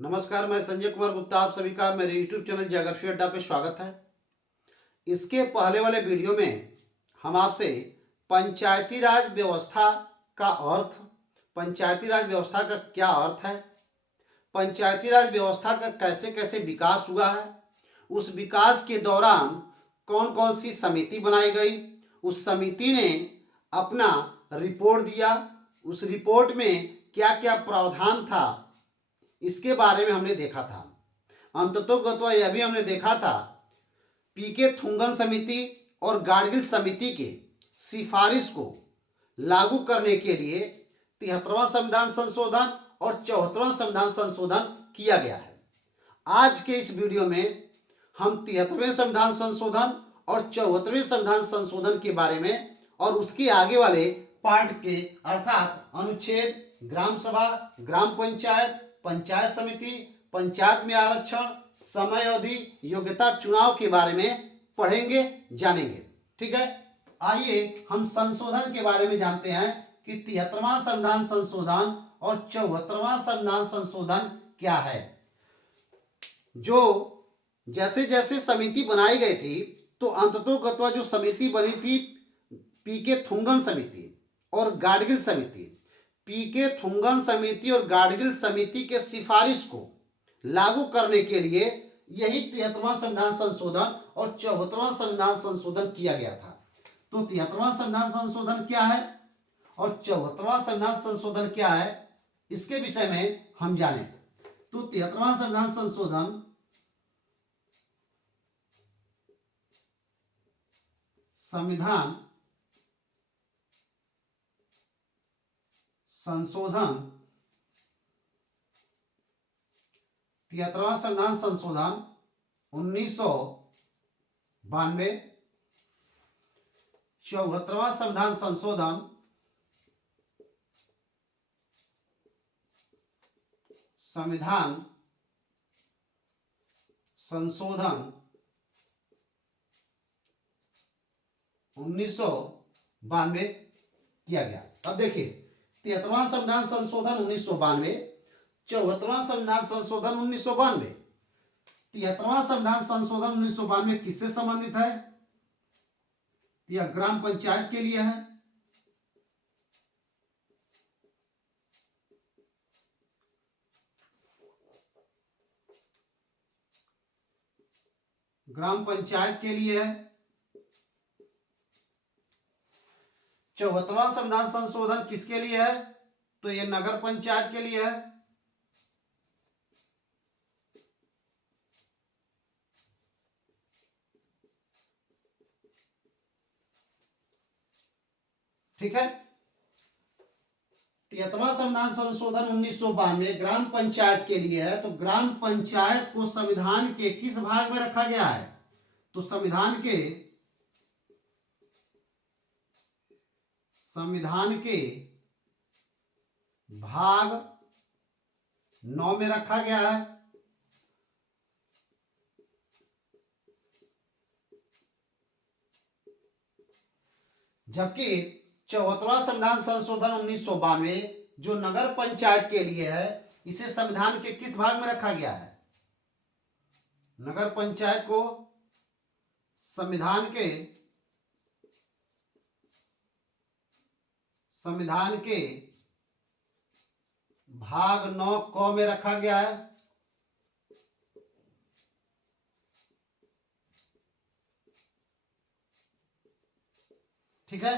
नमस्कार, मैं संजय कुमार गुप्ता। आप सभी का मेरे YouTube चैनल ज्योग्राफी अड्डा पे स्वागत है। इसके पहले वाले वीडियो में हम आपसे पंचायती राज व्यवस्था का अर्थ, पंचायती राज व्यवस्था का क्या अर्थ है, पंचायती राज व्यवस्था का कैसे कैसे विकास हुआ है, उस विकास के दौरान कौन कौन सी समिति बनाई गई, उस समिति ने अपना रिपोर्ट दिया, उस रिपोर्ट में क्या क्या प्रावधान था, इसके बारे में हमने देखा था। अंततोगत्वा यह भी हमने देखा था पीके थुंगन समिति और गाडगिल समिति के सिफारिश को लागू करने के लिए 73वां संविधान संशोधन और 74वां संविधान संशोधन किया गया है। आज के इस वीडियो में हम 73वें संविधान संशोधन और 74वें संविधान संशोधन के बारे में और उसके आगे वाले पार्ट के अर्थात अनुच्छेद, ग्राम सभा, ग्राम पंचायत, पंचायत समिति, पंचायत में आरक्षण, समय अवधि, योग्यता, चुनाव के बारे में पढ़ेंगे, जानेंगे। ठीक है, आइए हम संशोधन के बारे में जानते हैं कि 73वां संविधान संशोधन और 74वां संविधान संशोधन क्या है। जो जैसे जैसे समिति बनाई गई थी तो अंततोगत्वा जो समिति बनी थी पीके थुंगन समिति और गाडगिल समिति, पीके थुंगन समिति और गाडगिल समिति के सिफारिश को लागू करने के लिए यही 73वां संविधान संशोधन और 74वां संविधान संशोधन किया गया था। तो 73वां संविधान संशोधन क्या है और 74वां संविधान संशोधन क्या है, इसके विषय में हम जाने। तो 73वां संविधान संशोधन संविधान संशोधन 73वां संविधान संशोधन 1992, 74वां संविधान संशोधन संविधान संशोधन 1992 किया गया। अब देखिए 73वां संविधान संशोधन 1992, 74वां संविधान संशोधन 1992। 73वां संविधान संशोधन 1992 किससे संबंधित है? यह ग्राम पंचायत के लिए है। ग्राम पंचायत के लिए है। 74वां संविधान संशोधन किसके लिए है? तो यह नगर पंचायत के लिए है। ठीक है, 73वां संविधान संशोधन 1992 ग्राम पंचायत के लिए है। तो ग्राम पंचायत को संविधान के किस भाग में रखा गया है? तो संविधान के भाग 9 में रखा गया है। जबकि 74वां संविधान संशोधन 1992 जो नगर पंचायत के लिए है, इसे संविधान के किस भाग में रखा गया है? नगर पंचायत को संविधान के भाग 9 क में रखा गया है। ठीक है,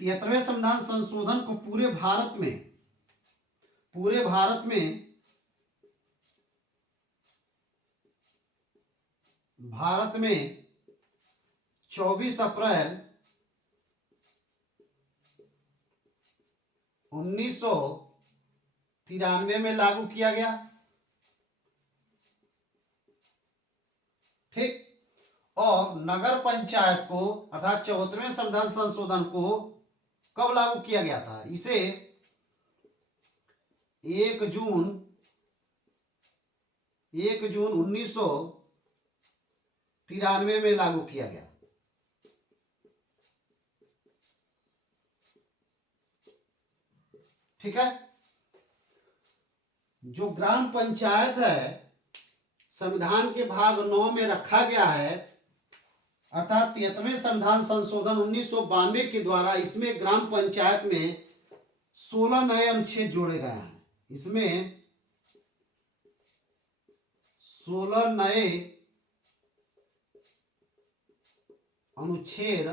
73वें संविधान संशोधन को पूरे भारत में 24 अप्रैल 1993 में लागू किया गया। ठीक, और नगर पंचायत को अर्थात 74वें संविधान संशोधन को कब लागू किया गया था? इसे 1 जून 1993 में लागू किया गया। ठीक है, जो ग्राम पंचायत है संविधान के भाग 9 में रखा गया है, अर्थात 73वें संविधान संशोधन 1992 के द्वारा इसमें ग्राम पंचायत में 16 नए अनुच्छेद जोड़े गए हैं। इसमें 16 नए अनुच्छेद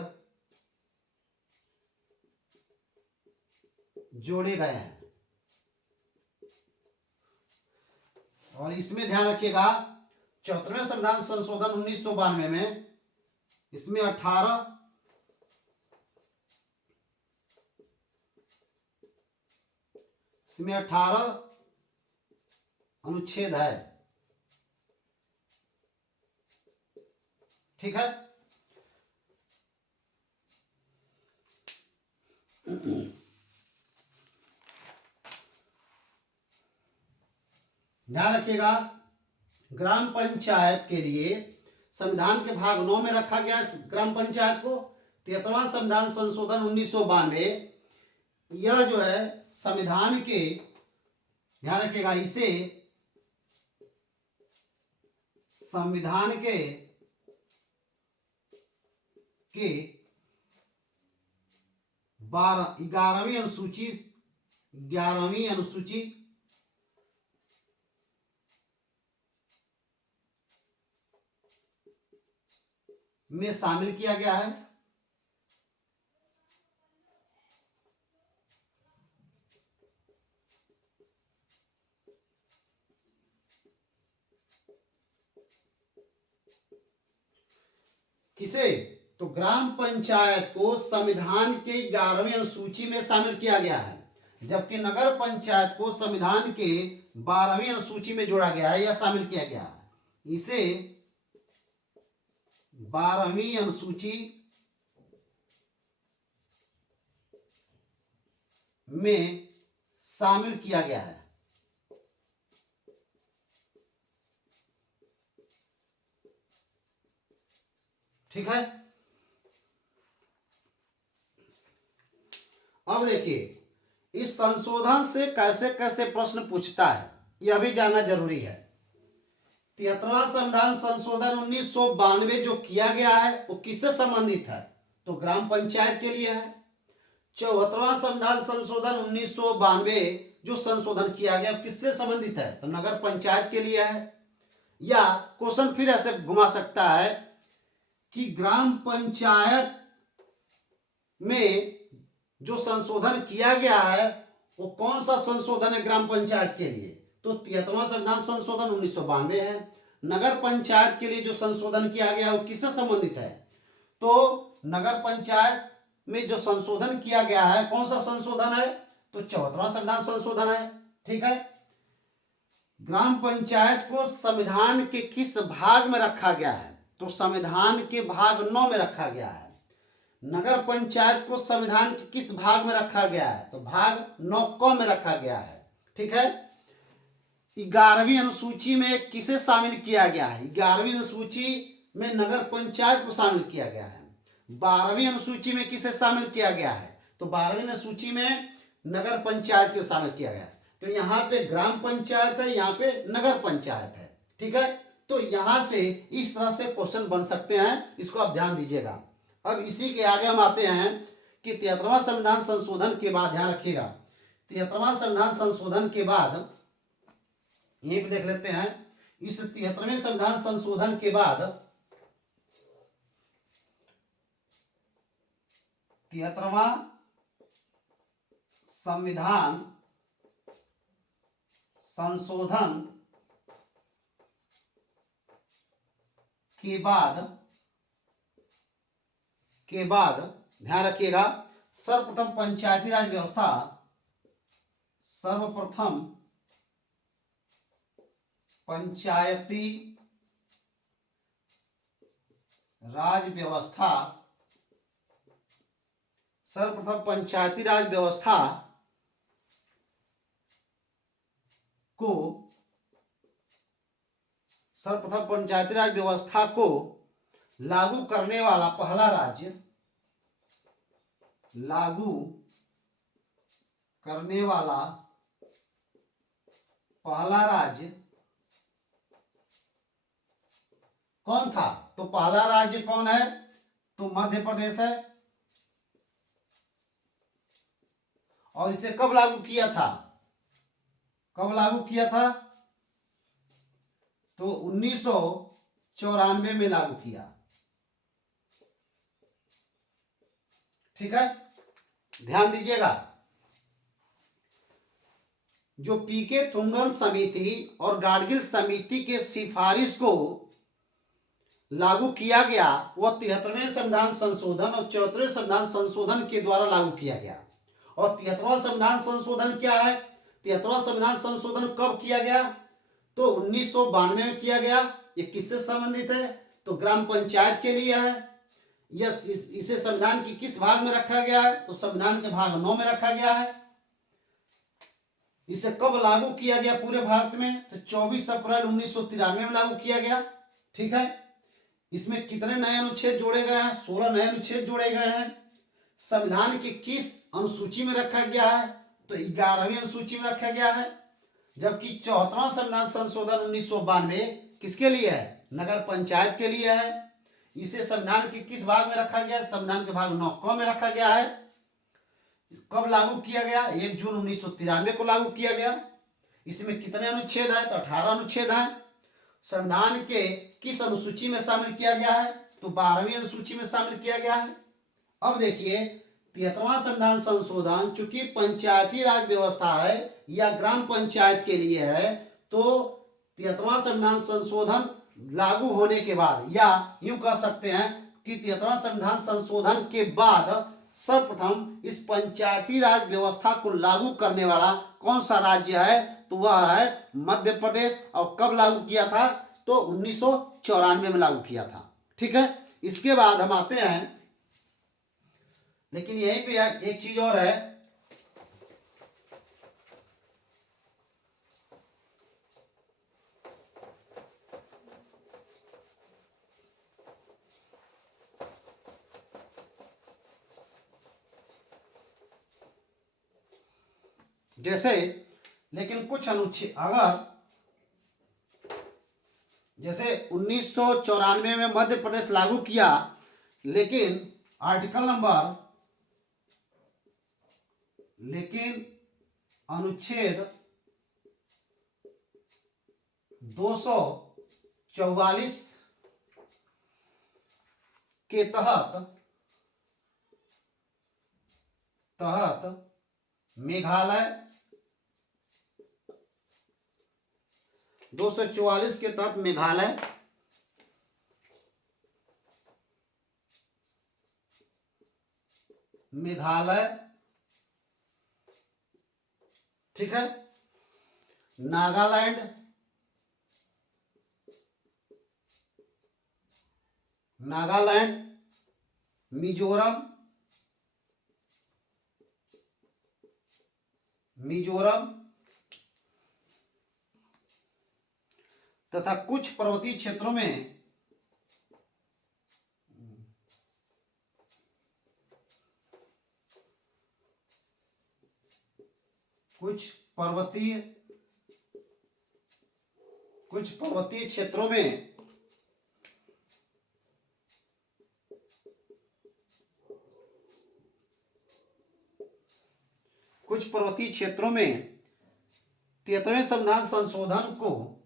जोड़े गए हैं। और इसमें ध्यान रखिएगा 74वें संविधान संशोधन 1992 में इसमें 18 अनुच्छेद है। ठीक है। ध्यान रखिएगा ग्राम पंचायत के लिए संविधान के भाग 9 में रखा गया ग्राम पंचायत को 73वां संविधान संशोधन 1992। यह जो है संविधान के, ध्यान रखिएगा, इसे संविधान के 11वीं अनुसूची में शामिल किया गया है। किसे? तो ग्राम पंचायत को संविधान के 11वीं अनुसूची में शामिल किया गया है, जबकि नगर पंचायत को संविधान के 12वीं अनुसूची में जोड़ा गया है या शामिल किया गया है। इसे 12वीं अनुसूची में शामिल किया गया है। ठीक है। अब देखिए इस संशोधन से कैसे कैसे प्रश्न पूछता है यह भी जानना जरूरी है। 73वां संविधान संशोधन 1992 जो किया गया है वो किससे संबंधित है? तो ग्राम पंचायत के लिए है। 74वां संविधान संशोधन 1992 जो संशोधन किया गया किससे संबंधित है? तो नगर पंचायत के लिए है। या क्वेश्चन फिर ऐसे घुमा सकता है कि ग्राम पंचायत में जो संशोधन किया गया है वो कौन सा संशोधन है ग्राम पंचायत के लिए? तो 73वां संविधान संशोधन 1992 है। नगर पंचायत के लिए जो संशोधन किया गया है वो किससे संबंधित है? तो नगर पंचायत में जो संशोधन किया गया है कौन सा संशोधन है? तो 74वां संविधान संशोधन है। ठीक है। ग्राम पंचायत को संविधान के किस भाग में रखा गया है? तो संविधान के भाग 9 में रखा गया है। नगर पंचायत को संविधान के किस भाग में रखा गया है? तो भाग 9 क में रखा गया है। ठीक है। 11वीं अनुसूची में किसे शामिल किया गया है? 11वीं अनुसूची में नगर पंचायत को शामिल किया गया है। 12वीं अनुसूची में किसे शामिल किया गया है? तो 12वीं अनुसूची में नगर पंचायत को शामिल किया गया है। तो यहाँ पे ग्राम पंचायत है, यहाँ पे नगर पंचायत है। ठीक है। तो यहां से इस तरह से क्वेश्चन बन सकते हैं, इसको आप ध्यान दीजिएगा। अब इसी के आगे हम आते हैं कि 73वां संविधान संशोधन के बाद, ध्यान रखिएगा 73वां संविधान संशोधन के बाद यहीं पे देख लेते हैं। इस 73वें संविधान संशोधन के बाद 73वां संविधान संशोधन के बाद ध्यान रखिएगा सर्वप्रथम पंचायती राज व्यवस्था, सर्वप्रथम पंचायती राज व्यवस्था, सर्वप्रथम पंचायती राज व्यवस्था को सर्वप्रथम पंचायती राज व्यवस्था को लागू करने वाला पहला राज्य, लागू करने वाला पहला राज्य कौन था? तो पहला राज्य कौन है? तो मध्य प्रदेश है। और इसे कब लागू किया था? कब लागू किया था? तो 1994 में लागू किया। ठीक है, ध्यान दीजिएगा। जो पीके तुंगन समिति और गाडगिल समिति के सिफारिश को लागू किया गया वह 73वें संविधान संशोधन और 74वें संविधान संशोधन के द्वारा लागू किया गया। और 73वां संविधान संशोधन क्या है? 73वां संविधान संशोधन कब किया गया? तो 1992 में किया गया। ये किससे संबंधित है? तो ग्राम पंचायत के लिए है। इसे संविधान की किस भाग में रखा गया है? तो संविधान के भाग 9 में रखा गया है। इसे कब लागू किया गया पूरे भारत में? तो 24 अप्रैल 1993 में लागू किया गया। ठीक है, इसमें कितने नए अनुच्छेद जोड़े गए हैं? 16 नए अनुच्छेद जोड़े गए हैं। संविधान की किस अनुसूची में रखा गया है? तो 11वीं अनुसूची में रखा गया है। जबकि 74वां संविधान संशोधन 1992 किसके लिए है? नगर पंचायत के लिए है। इसे संविधान के किस भाग में रखा गया? संविधान के भाग 9 में रखा गया है। कब लागू किया गया? 1 जून 1993 को लागू किया गया। इसमें कितने अनुच्छेद है? तो 18 अनुच्छेद है। संविधान के किस अनुसूची में शामिल किया गया है? तो 12वीं अनुसूची में शामिल किया गया है। अब देखिए, 73वां संविधान संशोधन चूंकि पंचायती राज व्यवस्था है या ग्राम पंचायत के लिए है, तो 73वां संविधान संशोधन लागू होने के बाद, या यूं कह सकते हैं कि 73वां संविधान संशोधन के बाद सर्वप्रथम इस पंचायती राज व्यवस्था को लागू करने वाला कौन सा राज्य है? तो वह है मध्य प्रदेश। और कब लागू किया था? तो 1994 में लागू किया था। ठीक है, इसके बाद हम आते हैं, लेकिन यहीं पे एक चीज और है। जैसे, लेकिन कुछ अनुच्छेद, अगर जैसे 1994 में मध्य प्रदेश लागू किया, लेकिन अनुच्छेद 244 के तहत मेघालय, 244 के तहत मेघालय, ठीक है, नागालैंड, मिजोरम तथा कुछ पर्वतीय क्षेत्रों में कुछ पर्वतीय क्षेत्रों में कुछ पर्वतीय क्षेत्रों में 73वें संविधान संशोधन को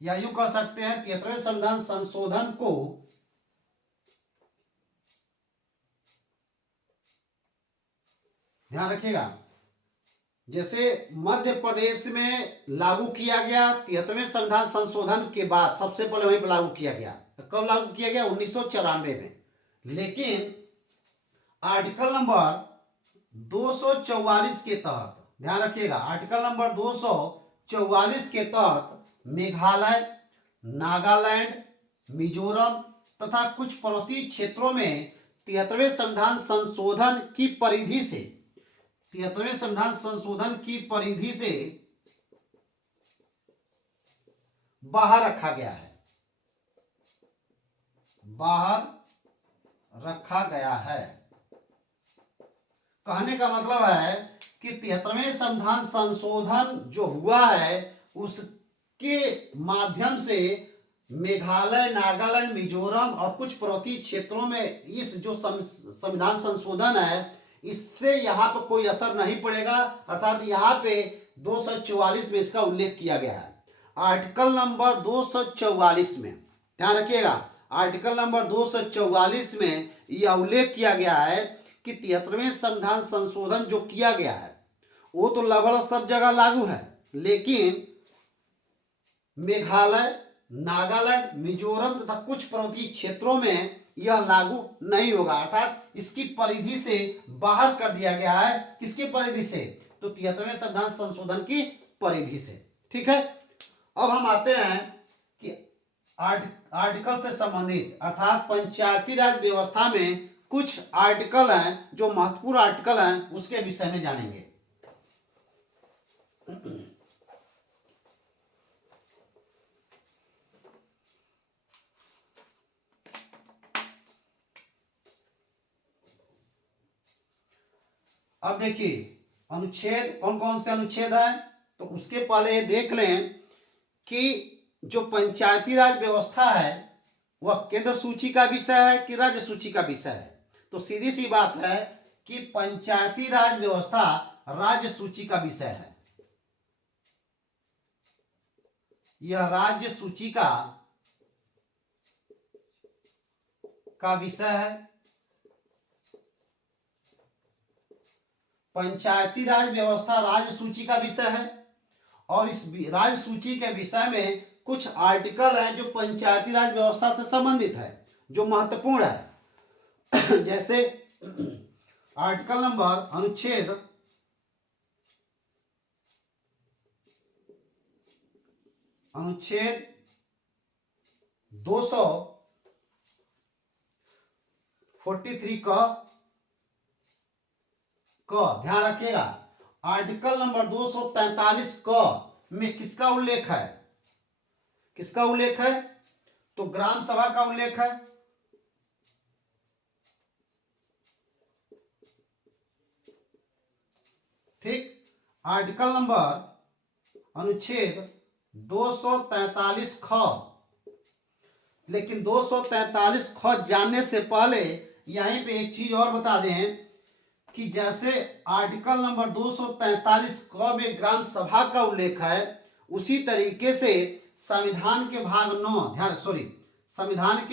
या यूं कह सकते हैं 73वें संविधान संशोधन को ध्यान रखिएगा। जैसे मध्य प्रदेश में लागू किया गया 73वें संविधान संशोधन के बाद, सबसे पहले वहीं पर लागू किया गया। कब लागू किया गया? 1994 में। लेकिन आर्टिकल नंबर 244 के तहत, ध्यान रखिएगा, आर्टिकल नंबर 244 के तहत मेघालय, नागालैंड, मिजोरम तथा कुछ पर्वतीय क्षेत्रों में 73वें संविधान संशोधन की परिधि से 73वें संविधान संशोधन की परिधि से बाहर रखा गया है, बाहर रखा गया है। कहने का मतलब है कि 73वें संविधान संशोधन जो हुआ है उसके माध्यम से मेघालय, नागालैंड, मिजोरम और कुछ पर्वतीय क्षेत्रों में इस जो संविधान संशोधन है इससे यहाँ पर कोई असर नहीं पड़ेगा। अर्थात यहाँ पे 244 में इसका उल्लेख किया गया है। आर्टिकल नंबर 244 में ध्यान रखिएगा, आर्टिकल नंबर 244 में यह उल्लेख किया गया है कि 73वें संविधान संशोधन जो किया गया है वो तो लगभग सब जगह लागू है, लेकिन मेघालय, नागालैंड, मिजोरम तथा कुछ पर्वतीय क्षेत्रों में यह लागू नहीं होगा। अर्थात इसकी परिधि से बाहर कर दिया गया है। किसकी परिधि से? तो 73वें संविधान संशोधन की परिधि से। ठीक है, अब हम आते हैं कि आर्टिकल से संबंधित अर्थात पंचायती राज व्यवस्था में कुछ आर्टिकल हैं जो महत्वपूर्ण आर्टिकल हैं, उसके विषय में जानेंगे। अब देखिए अनुच्छेद कौन कौन से अनुच्छेद हैं, तो उसके पहले देख लें कि जो पंचायती राज व्यवस्था है वह केंद्र सूची का विषय है कि राज्य सूची का विषय है। तो सीधी सी बात है कि पंचायती राज व्यवस्था राज्य सूची का विषय है। यह राज्य सूची का विषय है। पंचायती राज व्यवस्था राज्य सूची का विषय है और इस राज्य सूची के विषय में कुछ आर्टिकल हैं जो पंचायती राज व्यवस्था से संबंधित है, जो महत्वपूर्ण है। जैसे आर्टिकल नंबर अनुच्छेद 243 क ध्यान रखिएगा। आर्टिकल नंबर 243 क में किसका उल्लेख है? किसका उल्लेख है? तो ग्राम सभा का उल्लेख है। ठीक, आर्टिकल नंबर अनुच्छेद 243 ख, लेकिन 243 ख जानने से पहले यहीं पे एक चीज और बता दें कि जैसे आर्टिकल नंबर 243 क में ग्राम सभा का उल्लेख है, उसी तरीके से संविधान के भाग 9 संविधान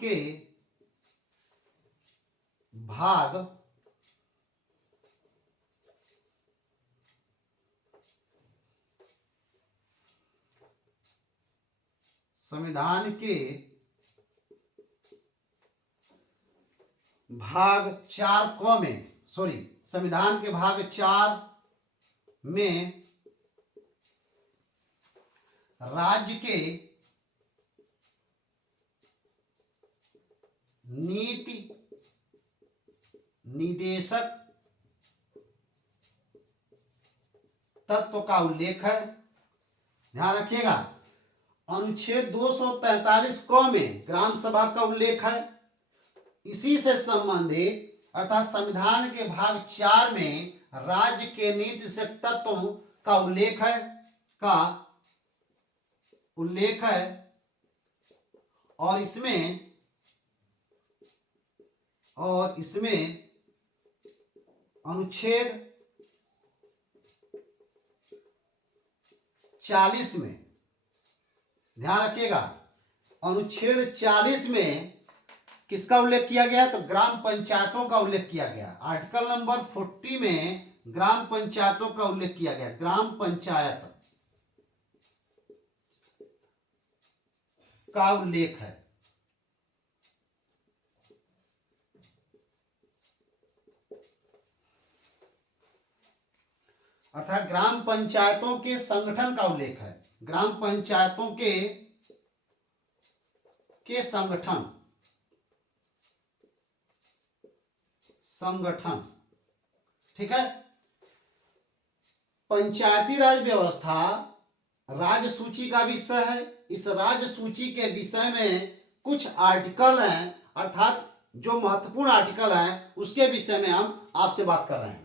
के भाग संविधान के भाग 4 क में संविधान के भाग 4 में राज्य के नीति निदेशक तत्व का उल्लेख है। ध्यान रखिएगा, अनुच्छेद 243 क में ग्राम सभा का उल्लेख है। इसी से संबंधित अर्थात संविधान के भाग 4 में राज्य के नीति से तत्वों का उल्लेख है और इसमें अनुच्छेद 40 में ध्यान रखिएगा, अनुच्छेद 40 में किसका उल्लेख किया गया? तो ग्राम पंचायतों का उल्लेख किया गया। आर्टिकल नंबर 40 में ग्राम पंचायतों का उल्लेख किया गया। ग्राम पंचायत का उल्लेख है। अर्थात ग्राम पंचायतों के संगठन का उल्लेख है। ग्राम पंचायतों के संगठन ठीक है। पंचायती राज व्यवस्था राज्य सूची का विषय है। इस राज्य सूची के विषय में कुछ आर्टिकल हैं, अर्थात जो महत्वपूर्ण आर्टिकल हैं उसके विषय में हम आपसे बात कर रहे हैं।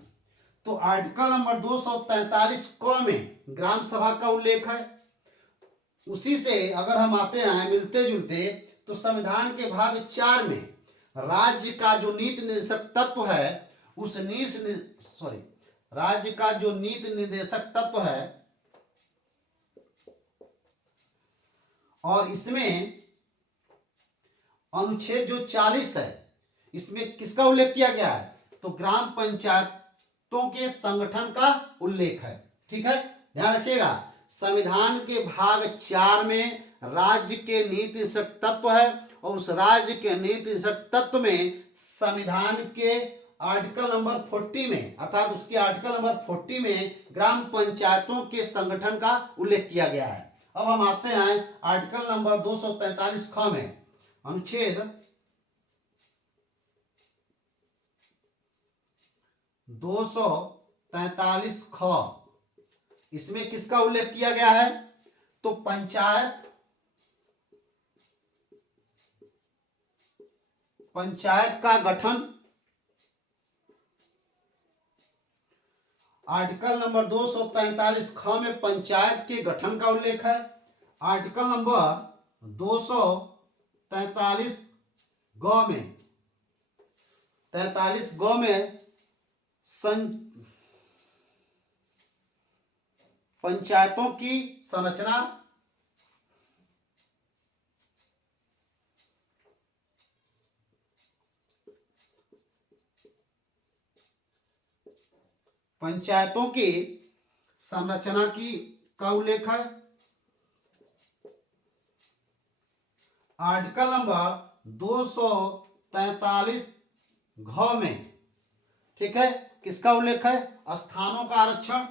तो आर्टिकल नंबर 243 क में ग्राम सभा का उल्लेख है। उसी से अगर हम आते हैं मिलते जुलते, तो संविधान के भाग 4 में राज्य का जो नीति निर्देशक तत्व है, उस राज्य का जो नीति निर्देशक तत्व है, और इसमें अनुच्छेद जो 40 है, इसमें किसका उल्लेख किया गया है? तो ग्राम पंचायतों के संगठन का उल्लेख है। ठीक है, ध्यान रखिएगा, संविधान के भाग 4 में राज्य के नीति निर्देशक तत्व है, और उस राज्य के नीति निर्देशक तत्व में संविधान के आर्टिकल नंबर 40 में, अर्थात उसके आर्टिकल नंबर 40 में ग्राम पंचायतों के संगठन का उल्लेख किया गया है। अब हम आते हैं आर्टिकल नंबर 243 ख में, अनुच्छेद 243 ख, इसमें किसका उल्लेख किया गया है? तो पंचायत का गठन। आर्टिकल नंबर 243 ख में पंचायत के गठन का उल्लेख है। आर्टिकल नंबर 243 ग में 43 ग में पंचायतों की संरचना, पंचायतों की संरचना का उल्लेख है। आर्टिकल नंबर 243 घ में, ठीक है, किसका उल्लेख है? स्थानों का आरक्षण,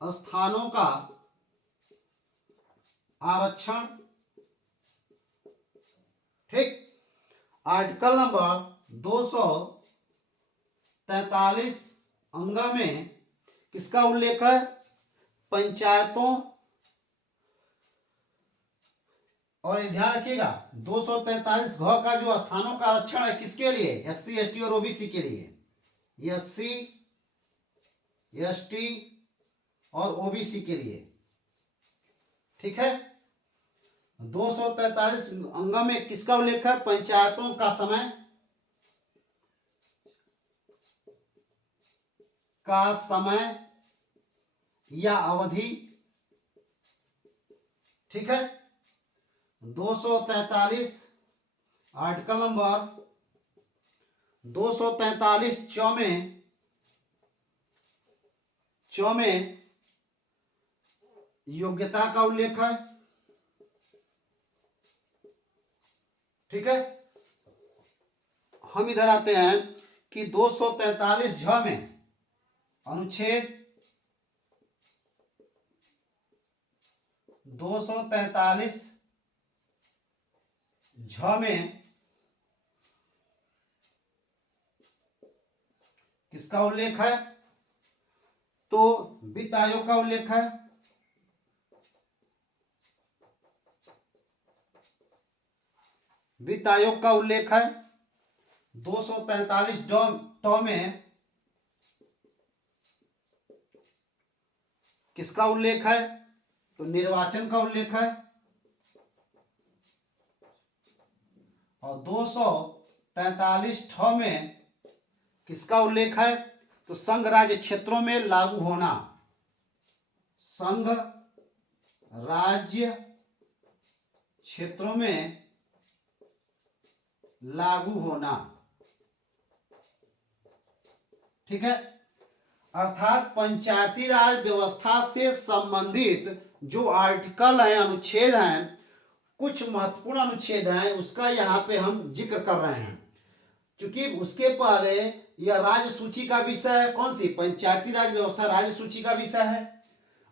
स्थानों का आरक्षण। ठीक, आर्टिकल नंबर 243 अंग में किसका उल्लेख है? पंचायतों, और ये ध्यान रखिएगा 243 घ का जो स्थानों का आरक्षण है किसके लिए? एससी एसटी और ओबीसी के लिए, एससी एसटी और ओबीसी के लिए। ठीक है, 243 अंग में किसका उल्लेख है? पंचायतों का समय या अवधि। ठीक है, 243 आर्टिकल नंबर 243 च में योग्यता का उल्लेख है। ठीक है, हम इधर आते हैं कि 243 झ में अनुच्छेद 243 झ में किसका उल्लेख है? तो वित्त आयोग का उल्लेख है। वित्त आयोग का उल्लेख है। 243 ट में किसका उल्लेख है? तो निर्वाचन का उल्लेख है। और 243 ठ में किसका उल्लेख है? तो संघ राज्य क्षेत्रों में लागू होना, संघ राज्य क्षेत्रों में लागू होना। ठीक है, अर्थात पंचायती राज व्यवस्था से संबंधित जो आर्टिकल हैं, अनुच्छेद हैं, कुछ महत्वपूर्ण अनुच्छेद हैं, उसका यहाँ पे हम जिक्र कर रहे हैं। क्योंकि उसके पहले यह राज्य सूची का विषय है। कौन सी? पंचायती राज व्यवस्था राज्य सूची का विषय है।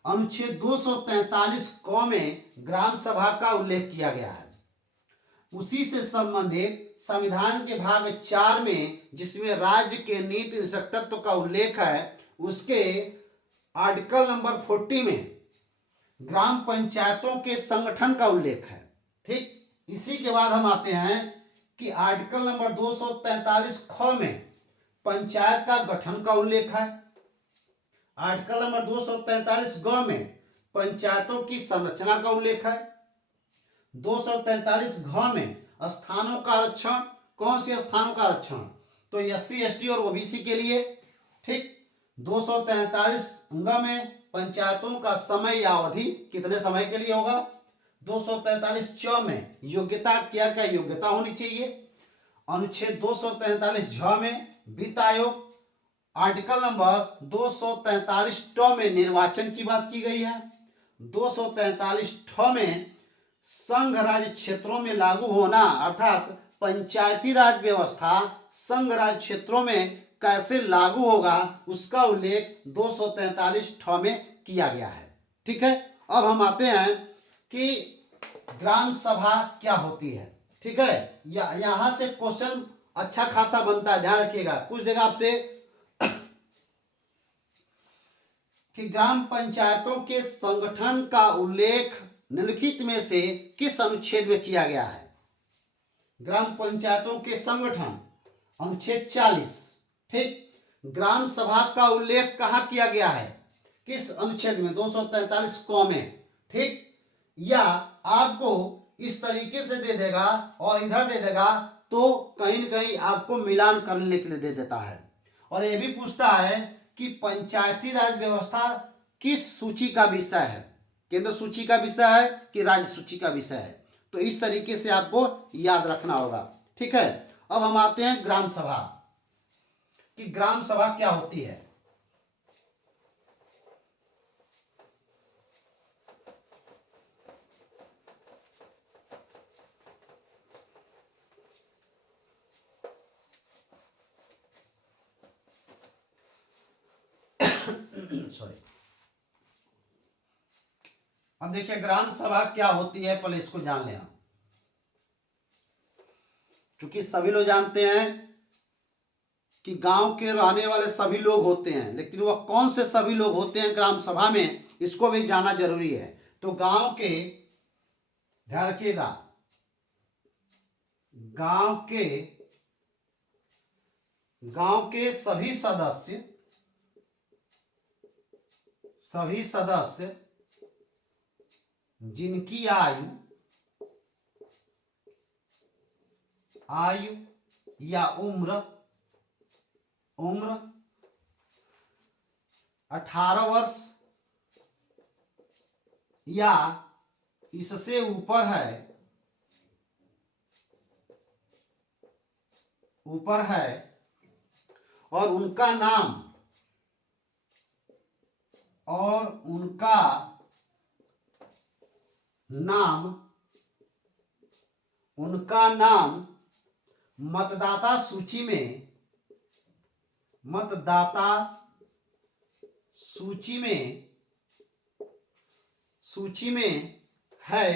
अनुच्छेद 243 क में ग्राम सभा का उल्लेख किया गया है। उसी से संबंधित संविधान के भाग 4 में, जिसमें राज्य के नीति निर्देशक तत्व का उल्लेख है, उसके आर्टिकल नंबर 40 में ग्राम पंचायतों के संगठन का उल्लेख है। ठीक, इसी के बाद हम आते हैं कि आर्टिकल नंबर 243 ख में पंचायत का गठन का उल्लेख है। आर्टिकल नंबर 243 ग में पंचायतों की संरचना का उल्लेख है। 243 घ में स्थानों का आरक्षण, कौन से स्थानों का आरक्षण, तो SC ST और OBC के लिए। ठीक, 243 ग में पंचायतों का समय या अवधि कितने समय के लिए होगा। 243 च में योग्यता, क्या क्या योग्यता होनी चाहिए। अनुच्छेद 243 झ में वित्त आयोग। आर्टिकल नंबर 243 ट में निर्वाचन की बात की गई है। 243 ठ में संघ राज्य क्षेत्रों में लागू होना, अर्थात पंचायती राज व्यवस्था संघ राज्य क्षेत्रों में कैसे लागू होगा, उसका उल्लेख 243 ठ में किया गया है। ठीक है, अब हम आते हैं कि ग्राम सभा क्या होती है। ठीक है, यहां से क्वेश्चन अच्छा खासा बनता है, ध्यान रखिएगा। पूछ देगा आपसे कि ग्राम पंचायतों के संगठन का उल्लेख निम्नलिखित में से किस अनुच्छेद में किया गया है। ग्राम पंचायतों के संगठन, अनुच्छेद 40। ठीक, ग्राम सभा का उल्लेख कहाँ किया गया है, किस अनुच्छेद में, 243 क में। ठीक, या आपको इस तरीके से दे देगा और इधर दे देगा तो कहीं न कहीं आपको मिलान करने के लिए दे देता है। और ये भी पूछता है कि पंचायती राज व्यवस्था किस सूची का विषय है, केंद्र सूची का विषय है कि राज्य सूची का विषय है। तो इस तरीके से आपको याद रखना होगा। ठीक है, अब हम आते हैं ग्राम सभा, कि ग्राम सभा क्या होती है। सॉरी, अब देखिए ग्राम सभा क्या होती है, पहले इसको जान लें। क्योंकि सभी लोग जानते हैं कि गांव के रहने वाले सभी लोग होते हैं, लेकिन वह कौन से सभी लोग होते हैं ग्राम सभा में, इसको भी जानना जरूरी है। तो गांव के, ध्यान रखिएगा, गांव के सभी सदस्य जिनकी आयु या उम्र 18 वर्ष या इससे ऊपर है और उनका नाम मतदाता सूची में है,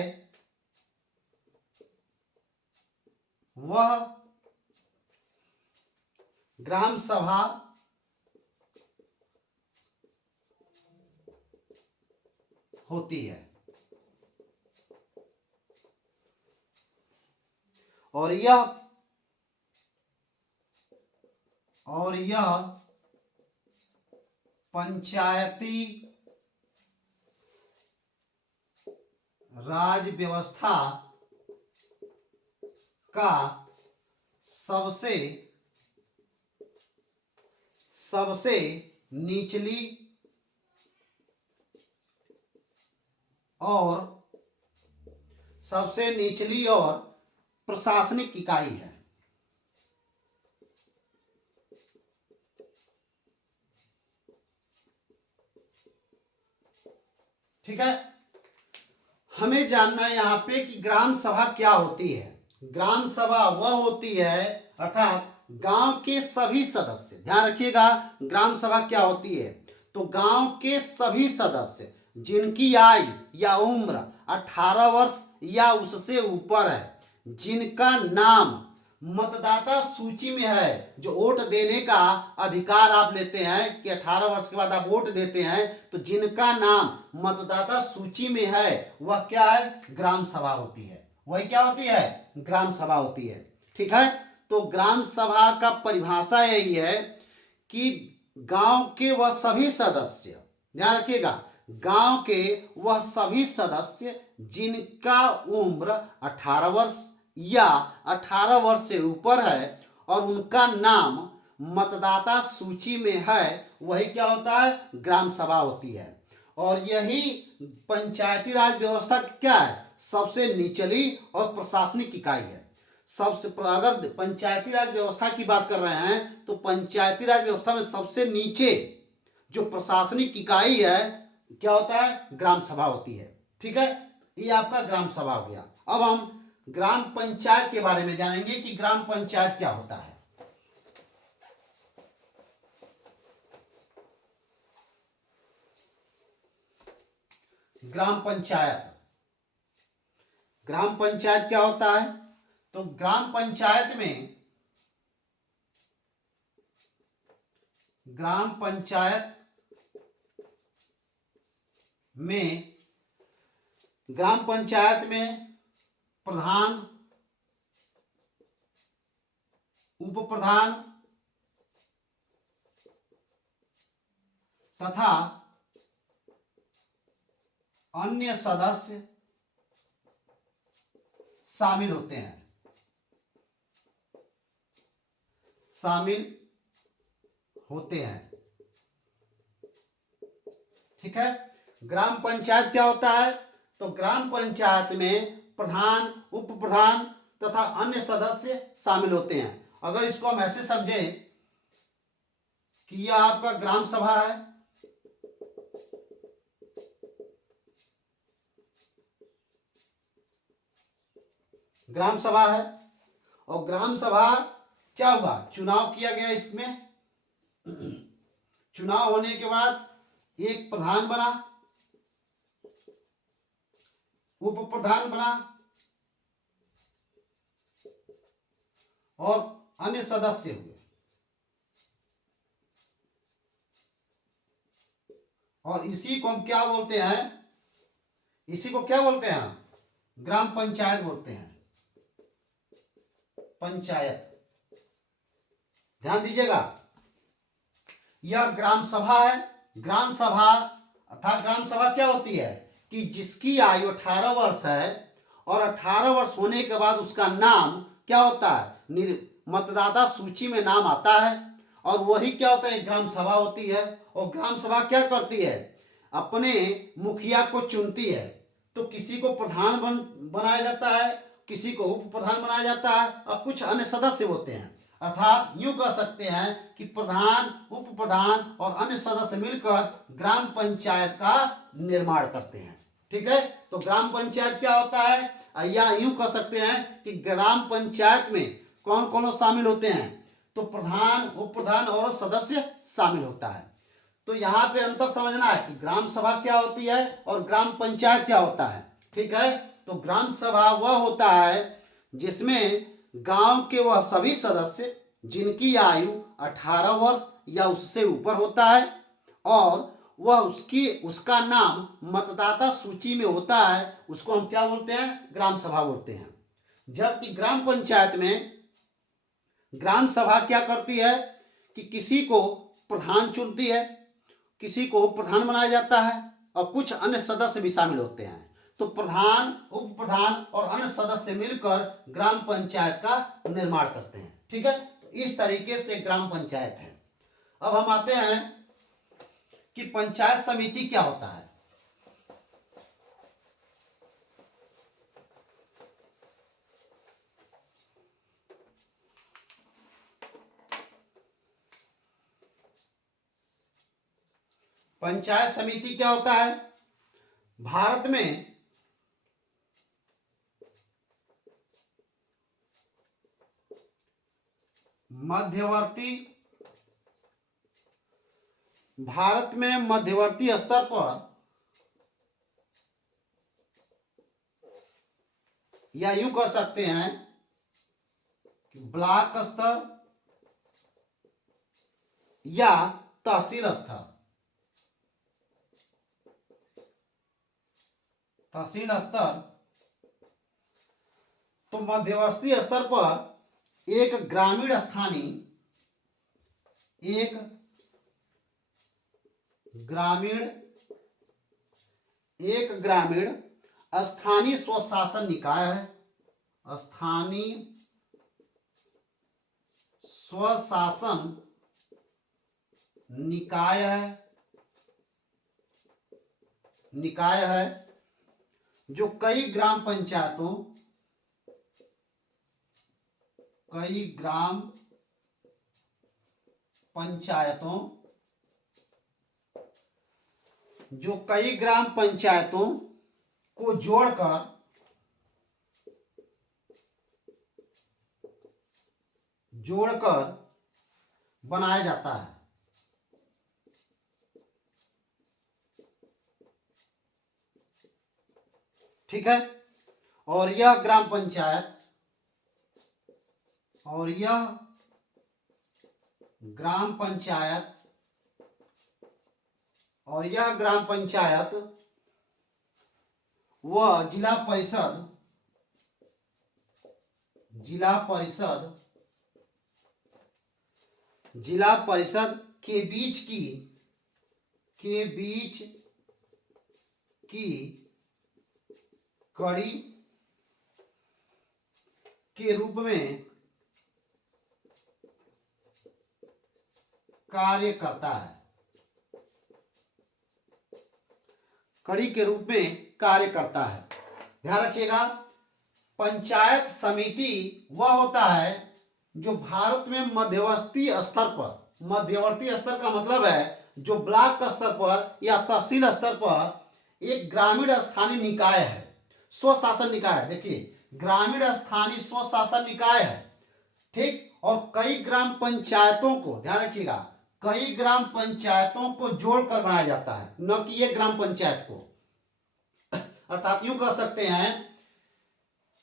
वह ग्राम सभा होती है। और यह पंचायती राज व्यवस्था का सबसे निचली और प्रशासनिक इकाई है। ठीक है, हमें जानना है यहाँ पे कि ग्राम सभा क्या होती है। ग्राम सभा वह होती है, अर्थात गांव के सभी सदस्य, ध्यान रखिएगा, ग्राम सभा क्या होती है, तो गांव के सभी सदस्य जिनकी आयु या उम्र 18 वर्ष या उससे ऊपर है, जिनका नाम मतदाता सूची में है, जो वोट देने का अधिकार आप लेते हैं कि 18 वर्ष के बाद आप वोट देते हैं, तो जिनका नाम मतदाता सूची में है वह क्या है, ग्राम सभा होती है। वही क्या होती है, ग्राम सभा होती है। ठीक है, तो ग्राम सभा का परिभाषा यही है कि गांव के वह सभी सदस्य, ध्यान रखिएगा, गांव के वह सभी सदस्य जिनका उम्र 18 वर्ष या 18 वर्ष से ऊपर है और उनका नाम मतदाता सूची में है, वही क्या होता है, ग्राम सभा होती है। और यही पंचायती राज व्यवस्था क्या है, सबसे निचली और प्रशासनिक इकाई है। सबसे अगर पंचायती राज व्यवस्था की बात कर रहे हैं तो पंचायती राज व्यवस्था में सबसे नीचे जो प्रशासनिक इकाई है क्या होता है, ग्राम सभा होती है। ठीक है, ये आपका ग्राम सभा हो गया। अब हम ग्राम पंचायत के बारे में जानेंगे कि ग्राम पंचायत क्या होता है। ग्राम पंचायत, ग्राम पंचायत क्या होता है, तो ग्राम पंचायत में, ग्राम पंचायत में, ग्राम पंचायत में प्रधान, उप प्रधान तथा अन्य सदस्य शामिल होते हैं, शामिल होते हैं। ठीक है, ग्राम पंचायत क्या होता है, तो ग्राम पंचायत में प्रधान, उप प्रधान तथा अन्य सदस्य शामिल होते हैं। अगर इसको हम ऐसे समझें कि यह आपका ग्राम सभा है, ग्राम सभा है, और ग्राम सभा क्या हुआ, चुनाव किया गया, इसमें चुनाव होने के बाद एक प्रधान बना, उप प्रधान बना और अन्य सदस्य हुए, और इसी को हम क्या बोलते हैं, इसी को क्या बोलते हैं, हम ग्राम पंचायत बोलते हैं। पंचायत, ध्यान दीजिएगा, यह ग्राम सभा है। ग्राम सभा अर्थात ग्राम सभा क्या होती है कि जिसकी आयु 18 वर्ष है और 18 वर्ष होने के बाद उसका नाम क्या होता है, मतदाता सूची में नाम आता है, और वही क्या होता है, ग्राम सभा होती है। और ग्राम सभा क्या करती है, अपने मुखिया को चुनती है। तो किसी को प्रधान बनाया जाता है, किसी को उप प्रधान बनाया जाता है, और कुछ अन्य सदस्य होते हैं। अर्थात यूं कह सकते हैं कि प्रधान, उप प्रधान और अन्य सदस्य मिलकर ग्राम पंचायत का निर्माण करते हैं। ठीक है, तो ग्राम पंचायत क्या होता है, या यूं कह सकते हैं कि ग्राम पंचायत में कौन कौन शामिल होते हैं, तो प्रधान, उप प्रधान और सदस्य शामिल होता है। तो यहाँ पे अंतर समझना है कि ग्राम सभा क्या होती है और ग्राम पंचायत क्या होता है। ठीक है, तो ग्राम सभा वह होता है जिसमें गांव के वह सभी सदस्य जिनकी आयु 18 वर्ष या उससे ऊपर होता है और वह उसका नाम मतदाता सूची में होता है, उसको हम क्या बोलते हैं, ग्राम सभा बोलते हैं। जबकि ग्राम पंचायत में ग्राम सभा क्या करती है कि किसी को प्रधान चुनती है, किसी को उप प्रधान बनाया जाता है और कुछ अन्य सदस्य भी शामिल होते हैं। तो प्रधान, उप प्रधान और अन्य सदस्य मिलकर ग्राम पंचायत का निर्माण करते हैं। ठीक है, तो इस तरीके से ग्राम पंचायत है। अब हम आते हैं कि पंचायत समिति क्या होता है। पंचायत समिति क्या होता है, भारत में मध्यवर्ती स्तर पर या यूं कह सकते हैं ब्लॉक स्तर या तहसील स्तर, तहसील स्तर, तो मध्यवर्ती स्तर पर एक ग्रामीण स्थानीय, एक ग्रामीण स्थानीय स्वशासन निकाय है, स्थानीय स्वशासन निकाय है जो कई ग्राम पंचायतों को जोड़कर बनाया जाता है। ठीक है, और यह ग्राम पंचायत वह जिला परिषद के बीच की कड़ी के रूप में कार्य करता है। ध्यान रखिएगा, पंचायत समिति वह होता है जो भारत में मध्यवर्ती स्तर का मतलब है जो ब्लॉक स्तर पर या तहसील स्तर पर एक ग्रामीण स्थानीय निकाय है, स्वशासन निकाय है। देखिए, ग्रामीण स्थानीय स्वशासन निकाय है, ठीक, और कई ग्राम पंचायतों को, ध्यान रखिएगा, कई ग्राम पंचायतों को जोड़कर बनाया जाता है, न कि एक ग्राम पंचायत को। अर्थात यूं कह सकते हैं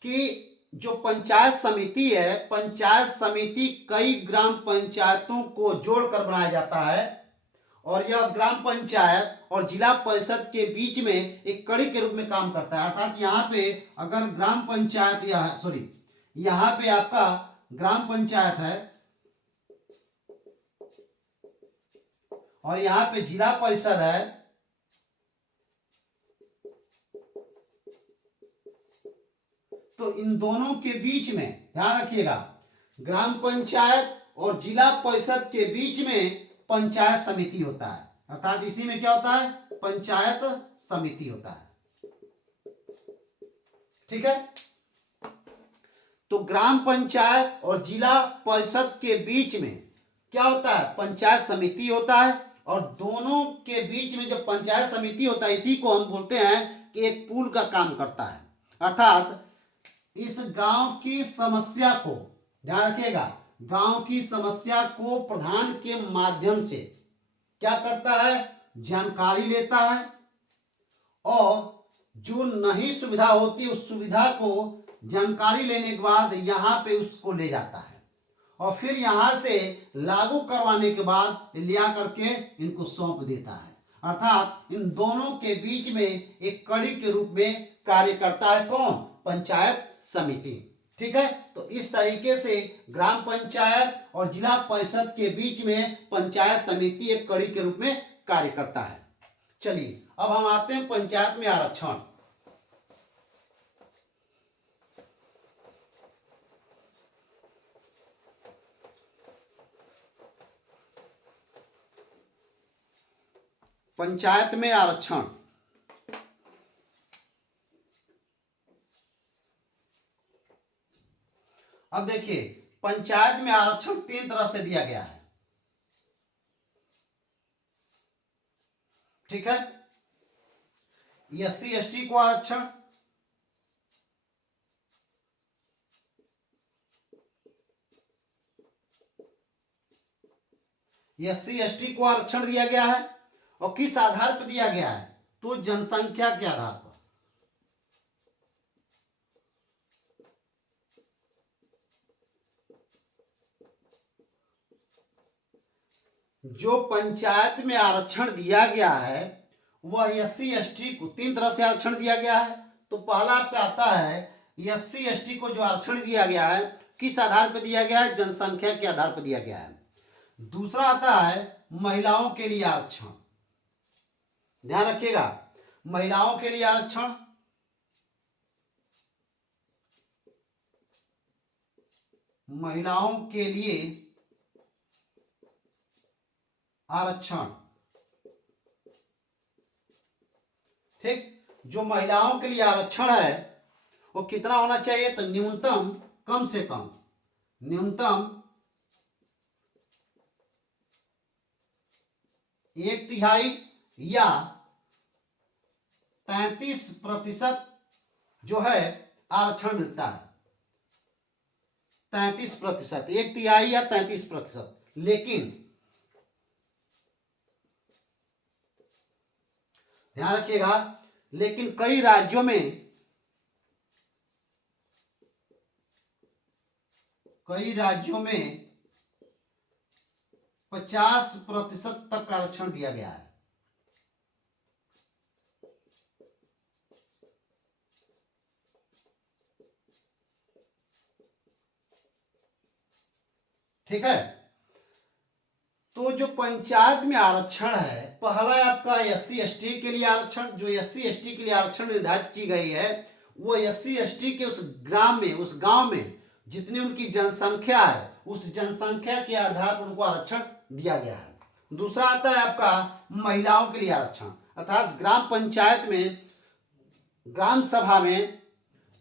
कि जो पंचायत समिति है, पंचायत समिति कई ग्राम पंचायतों को जोड़कर बनाया जाता है और यह ग्राम पंचायत और जिला परिषद के बीच में एक कड़ी के रूप में काम करता है। अर्थात यहाँ पे अगर ग्राम पंचायत यहाँ पे आपका ग्राम पंचायत है और यहाँ पे जिला परिषद है, तो इन दोनों के बीच में, ध्यान रखिएगा, ग्राम पंचायत और जिला परिषद के बीच में पंचायत समिति होता है। अर्थात इसी में क्या होता है, पंचायत समिति होता है। ठीक है, तो ग्राम पंचायत और जिला परिषद के बीच में क्या होता है, पंचायत समिति होता है, और दोनों के बीच में जब पंचायत समिति होता है, इसी को हम बोलते हैं कि एक पुल का काम करता है। अर्थात इस गांव की समस्या को, ध्यान रखिएगा, गांव की समस्या को प्रधान के माध्यम से क्या करता है, जानकारी लेता है, और जो नहीं सुविधा होती उस सुविधा को जानकारी लेने के बाद यहाँ पे उसको ले जाता है और फिर यहाँ से लागू करवाने के बाद लिया करके इनको सौंप देता है। अर्थात इन दोनों के बीच में एक कड़ी के रूप में कार्य करता है कौन, पंचायत समिति। ठीक है, तो इस तरीके से ग्राम पंचायत और जिला परिषद के बीच में पंचायत समिति एक कड़ी के रूप में कार्य करता है। चलिए अब हम आते हैं पंचायत में आरक्षण। पंचायत में आरक्षण, अब देखिए, पंचायत में आरक्षण 3 तरह से दिया गया है। ठीक है, SC ST को आरक्षण, SC ST को आरक्षण दिया गया है, और किस आधार पर दिया गया है, तो जनसंख्या के आधार पर। जो पंचायत में आरक्षण दिया गया है वह SC ST को 3 तरह से आरक्षण दिया गया है। तो पहला आपका आता है SC ST को जो आरक्षण दिया गया है किस आधार पर दिया गया है? जनसंख्या के आधार पर दिया गया है। दूसरा आता है महिलाओं के लिए आरक्षण। ध्यान रखिएगा, महिलाओं के लिए आरक्षण, महिलाओं के लिए आरक्षण। ठीक, जो महिलाओं के लिए आरक्षण है वो कितना होना चाहिए? तो न्यूनतम, कम से कम न्यूनतम 1/3 या 33% जो है आरक्षण मिलता है। 33%, 1/3 या 33%। लेकिन ध्यान रखिएगा, लेकिन कई राज्यों में 50% तक आरक्षण दिया गया है। ठीक है, तो जो पंचायत में आरक्षण है, पहला आपका SC ST के लिए आरक्षण, जो SC ST के लिए आरक्षण निर्धारित की गई है वो SC ST के उस ग्राम में, उस गांव में जितनी उनकी जनसंख्या है उस जनसंख्या के आधार पर उनको आरक्षण दिया गया है। दूसरा आता है आपका महिलाओं के लिए आरक्षण, अर्थात ग्राम पंचायत में, ग्राम सभा में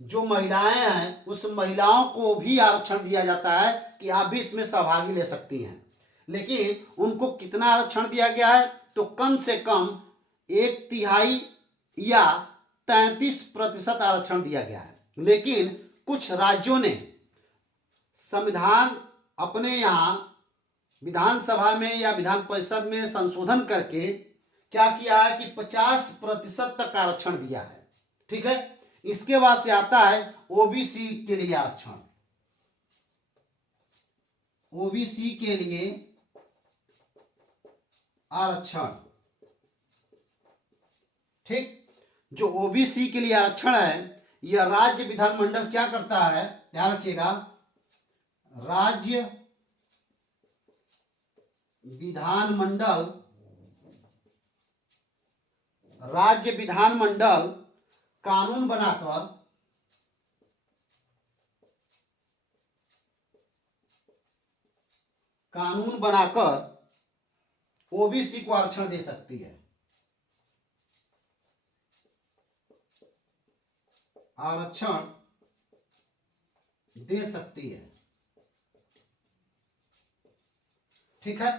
जो महिलाएं हैं उस महिलाओं को भी आरक्षण दिया जाता है कि आप भी इसमें सहभागी ले सकती हैं। लेकिन उनको कितना आरक्षण दिया गया है? तो कम से कम 1/3 या 33% आरक्षण दिया गया है। लेकिन कुछ राज्यों ने संविधान अपने यहाँ विधानसभा में या विधान परिषद में संशोधन करके क्या किया है कि 50% तक आरक्षण दिया है। ठीक है, इसके बाद से आता है OBC के लिए आरक्षण। OBC के लिए आरक्षण, ठीक, जो OBC के लिए आरक्षण है यह राज्य विधानमंडल क्या करता है? ध्यान रखिएगा, राज्य विधानमंडल, राज्य विधानमंडल कानून बनाकर OBC को आरक्षण दे सकती है, आरक्षण दे सकती है। ठीक है,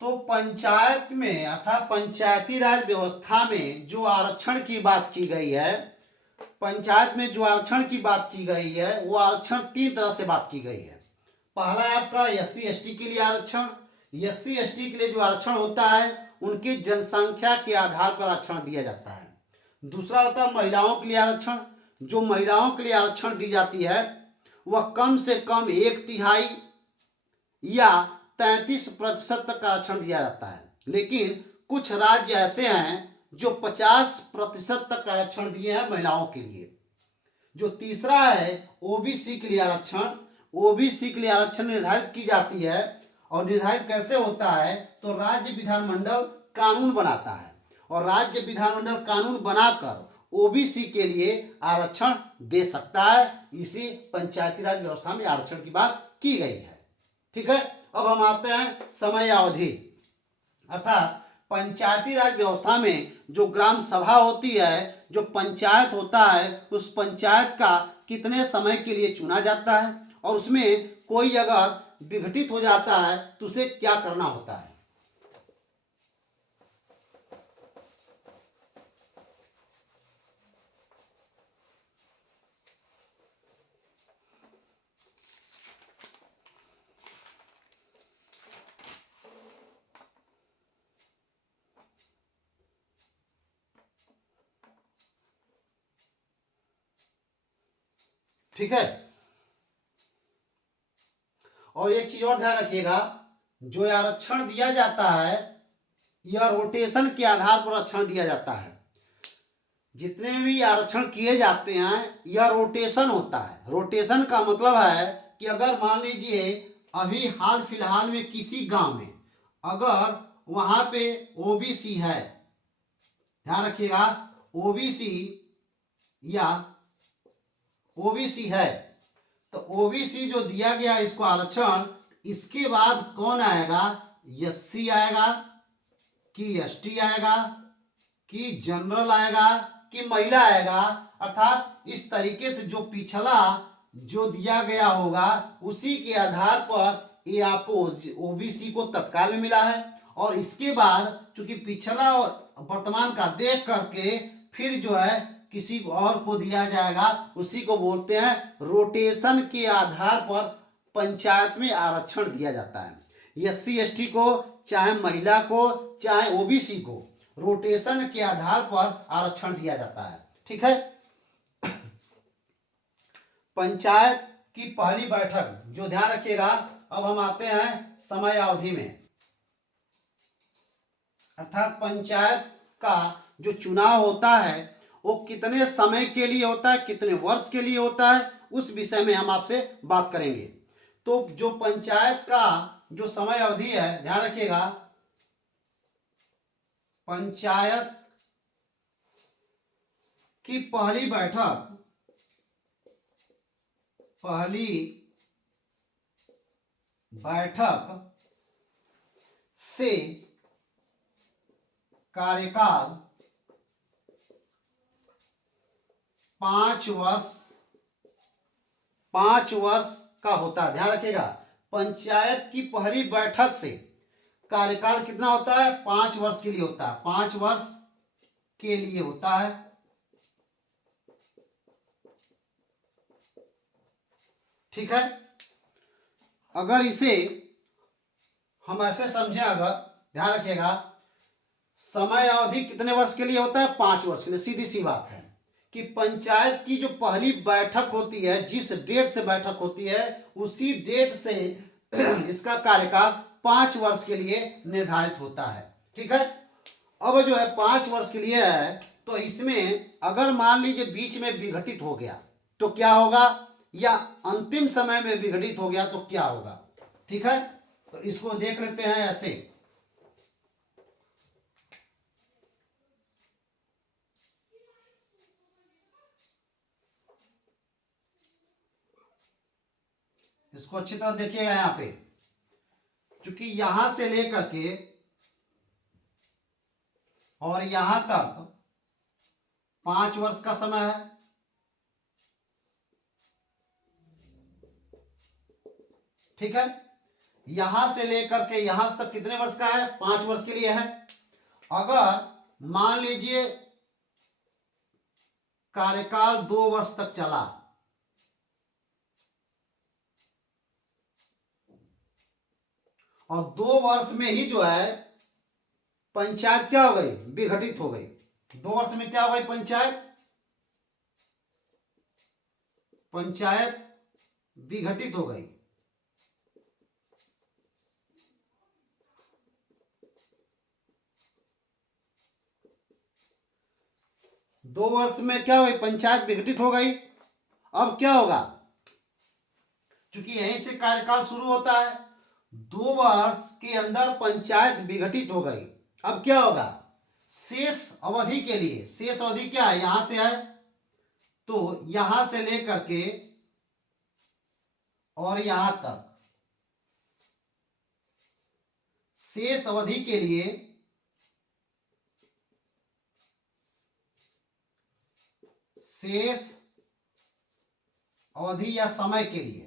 तो पंचायत में अर्थात पंचायती राज व्यवस्था में जो आरक्षण की बात की गई है, पंचायत में जो आरक्षण की बात की गई है वो आरक्षण 3 तरह से बात की गई है। पहला है आपका SC ST के लिए आरक्षण। SC ST के लिए जो आरक्षण होता है उनकी जनसंख्या के आधार पर आरक्षण दिया जाता है। दूसरा होता है महिलाओं के लिए आरक्षण। जो महिलाओं के लिए आरक्षण दी जाती है वह कम से कम 1/3 या 33% तक आरक्षण दिया जाता है। लेकिन कुछ राज्य ऐसे हैं जो 50% तक आरक्षण दिए हैं महिलाओं के लिए। जो तीसरा है OBC के लिए आरक्षण। OBC के लिए आरक्षण निर्धारित की जाती है, और निर्धारित कैसे होता है? तो राज्य विधानमंडल कानून बनाता है, और राज्य विधानमंडल कानून बनाकर OBC के लिए आरक्षण दे सकता है। इसी पंचायती राज व्यवस्था में आरक्षण की बात की गई है। ठीक है, अब हम आते हैं समय अवधि, अर्थात पंचायती राज व्यवस्था में जो ग्राम सभा होती है, जो पंचायत होता है, उस पंचायत का कितने समय के लिए चुना जाता है, और उसमें कोई अगर विघटित हो जाता है तो उसे क्या करना होता है। ठीक है, और एक चीज और ध्यान रखिएगा जो आरक्षण दिया जाता है यह रोटेशन के आधार पर आरक्षण दिया जाता है। जितने भी आरक्षण किए जाते हैं यह रोटेशन होता है। रोटेशन का मतलब है कि अगर मान लीजिए अभी हाल फिलहाल में किसी गांव में अगर वहां पे ओबीसी है, ध्यान रखिएगा, ओबीसी या ओबीसी है, तो ओबीसी जो दिया गया इसको आरक्षण, इसके बाद कौन आएगा, एससी आएगा कि एसटी आएगा कि जनरल आएगा कि महिला आएगा। अर्थात इस तरीके से जो पिछला जो दिया गया होगा उसी के आधार पर ये आपको ओबीसी को तत्काल में मिला है। और इसके बाद चूंकि पिछला और वर्तमान का देख करके फिर जो है किसी और को दिया जाएगा, उसी को बोलते हैं रोटेशन के आधार पर पंचायत में आरक्षण दिया जाता है। एससी एसटी को, चाहे महिला को, चाहे ओबीसी को, रोटेशन के आधार पर आरक्षण दिया जाता है। ठीक है। पंचायत की पहली बैठक, जो ध्यान रखिएगा, अब हम आते हैं समय अवधि में। अर्थात पंचायत का जो चुनाव होता है वो कितने समय के लिए होता है, कितने वर्ष के लिए होता है, उस विषय में हम आपसे बात करेंगे। तो जो पंचायत का जो समय अवधि है, ध्यान रखिएगा, पंचायत की पहली बैठक से कार्यकाल 5 वर्ष का होता है। ध्यान रखिएगा, पंचायत की पहली बैठक से कार्यकाल कितना होता है, 5 वर्ष के लिए होता है। 5 वर्ष के लिए होता है। ठीक है। अगर इसे हम ऐसे समझें, अगर ध्यान रखिएगा, समय अवधि कितने वर्ष के लिए होता है, 5 वर्ष के लिए। सीधी सी बात है कि पंचायत की जो पहली बैठक होती है, जिस डेट से बैठक होती है उसी डेट से इसका कार्यकाल 5 वर्ष के लिए निर्धारित होता है। ठीक है। अब जो है 5 वर्ष के लिए है, तो इसमें अगर मान लीजिए बीच में विघटित हो गया तो क्या होगा, या अंतिम समय में विघटित हो गया तो क्या होगा। ठीक है। तो इसको देख लेते हैं ऐसे। इसको अच्छी तरह देखिएगा, यहां पे क्योंकि यहां से लेकर के और यहां तक 5 वर्ष का समय है। ठीक है। यहां से लेकर के यहां तक कितने वर्ष का है, 5 वर्ष के लिए है। अगर मान लीजिए कार्यकाल 2 वर्ष तक चला, और 2 वर्ष में ही जो है पंचायत क्या हो गई, विघटित हो गई। 2 वर्ष में क्या हो गई, पंचायत विघटित हो गई। दो वर्ष में क्या हुई, पंचायत विघटित हो गई। अब क्या होगा, क्योंकि यहीं से कार्यकाल शुरू होता है, 2 वर्ष के अंदर पंचायत विघटित हो गई। अब क्या होगा, शेष अवधि के लिए, शेष अवधि क्या है, यहां से है, तो यहां से लेकर के और यहां तक शेष अवधि के लिए शेष अवधि या समय के लिए,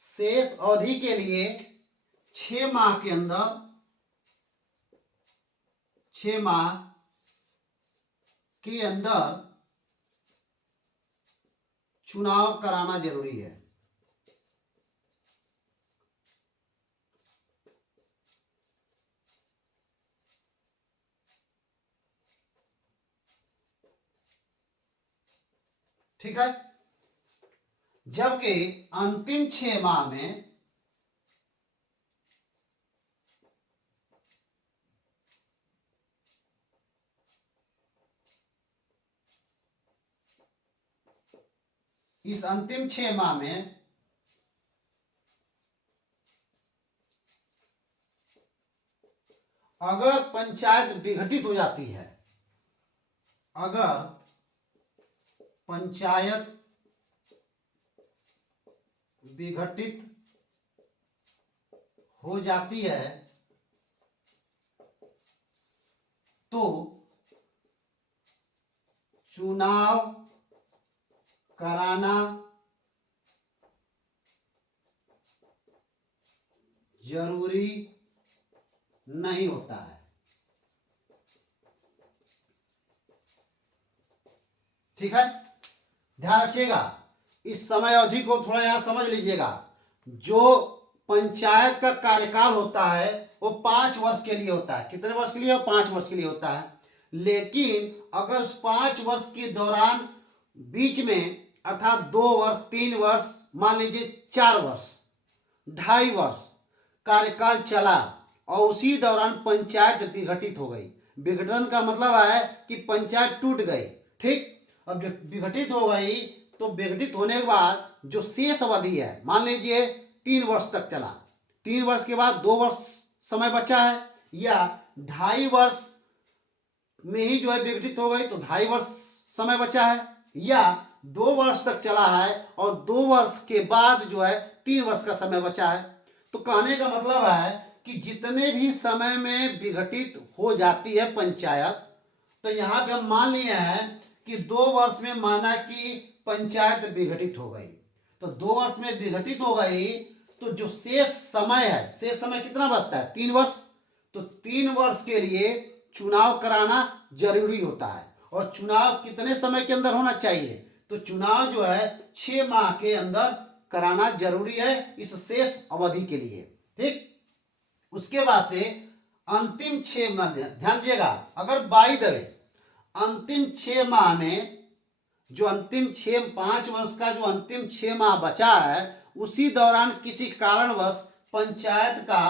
शेष अवधि के लिए 6 माह के अंदर, 6 माह के अंदर चुनाव कराना जरूरी है। ठीक है। जबकि अंतिम 6 माह में इस अंतिम 6 माह में अगर पंचायत विघटित हो जाती है, अगर पंचायत विघटित हो जाती है तो चुनाव कराना जरूरी नहीं होता है। ठीक है, ध्यान रखिएगा, इस समय अवधि को थोड़ा यहां समझ लीजिएगा। जो पंचायत का कार्यकाल होता है वो 5 वर्ष के लिए होता है। कितने वर्ष के लिए? 5 वर्ष के लिए होता है। लेकिन अगर उस 5 वर्ष के दौरान बीच में अर्थात 2 वर्ष, 3 वर्ष, मान लीजिए 4 वर्ष, 2.5 वर्ष कार्यकाल चला और उसी दौरान पंचायत विघटित हो गई। विघटन का मतलब है कि पंचायत टूट गई। ठीक, अब जब विघटित हो गई तो विघटित होने के बाद जो शेष अवधि है, मान लीजिए 3 वर्ष तक चला, 3 वर्ष के बाद 2 वर्ष समय बचा है, या 2.5 वर्ष में ही जो है विघटित हो गई तो 2.5 वर्ष समय बचा है, या 2 वर्ष तक चला है और 2 वर्ष के बाद जो है 3 वर्ष का समय बचा है। तो कहने का मतलब है कि जितने भी समय में विघटित हो जाती है पंचायत, तो यहाँ पे हम मान लिए हैं कि 2 वर्ष में माना कि पंचायत विघटित हो गई, तो 2 वर्ष में विघटित हो गई तो जो शेष समय है, शेष समय कितना बचता है? 3 वर्ष। तो 3 वर्ष के लिए चुनाव कराना जरूरी होता है। और चुनाव कितने समय के अंदर होना चाहिए? तो चुनाव जो है 6 माह के अंदर कराना जरूरी है इस शेष अवधि के लिए। ठीक, उसके बाद से अंतिम 6 माह, ध्यान दीजिएगा, अगर बाई द वे अंतिम 6 माह में जो अंतिम 5 वर्ष का जो अंतिम 6 माह बचा है, उसी दौरान किसी कारणवश पंचायत का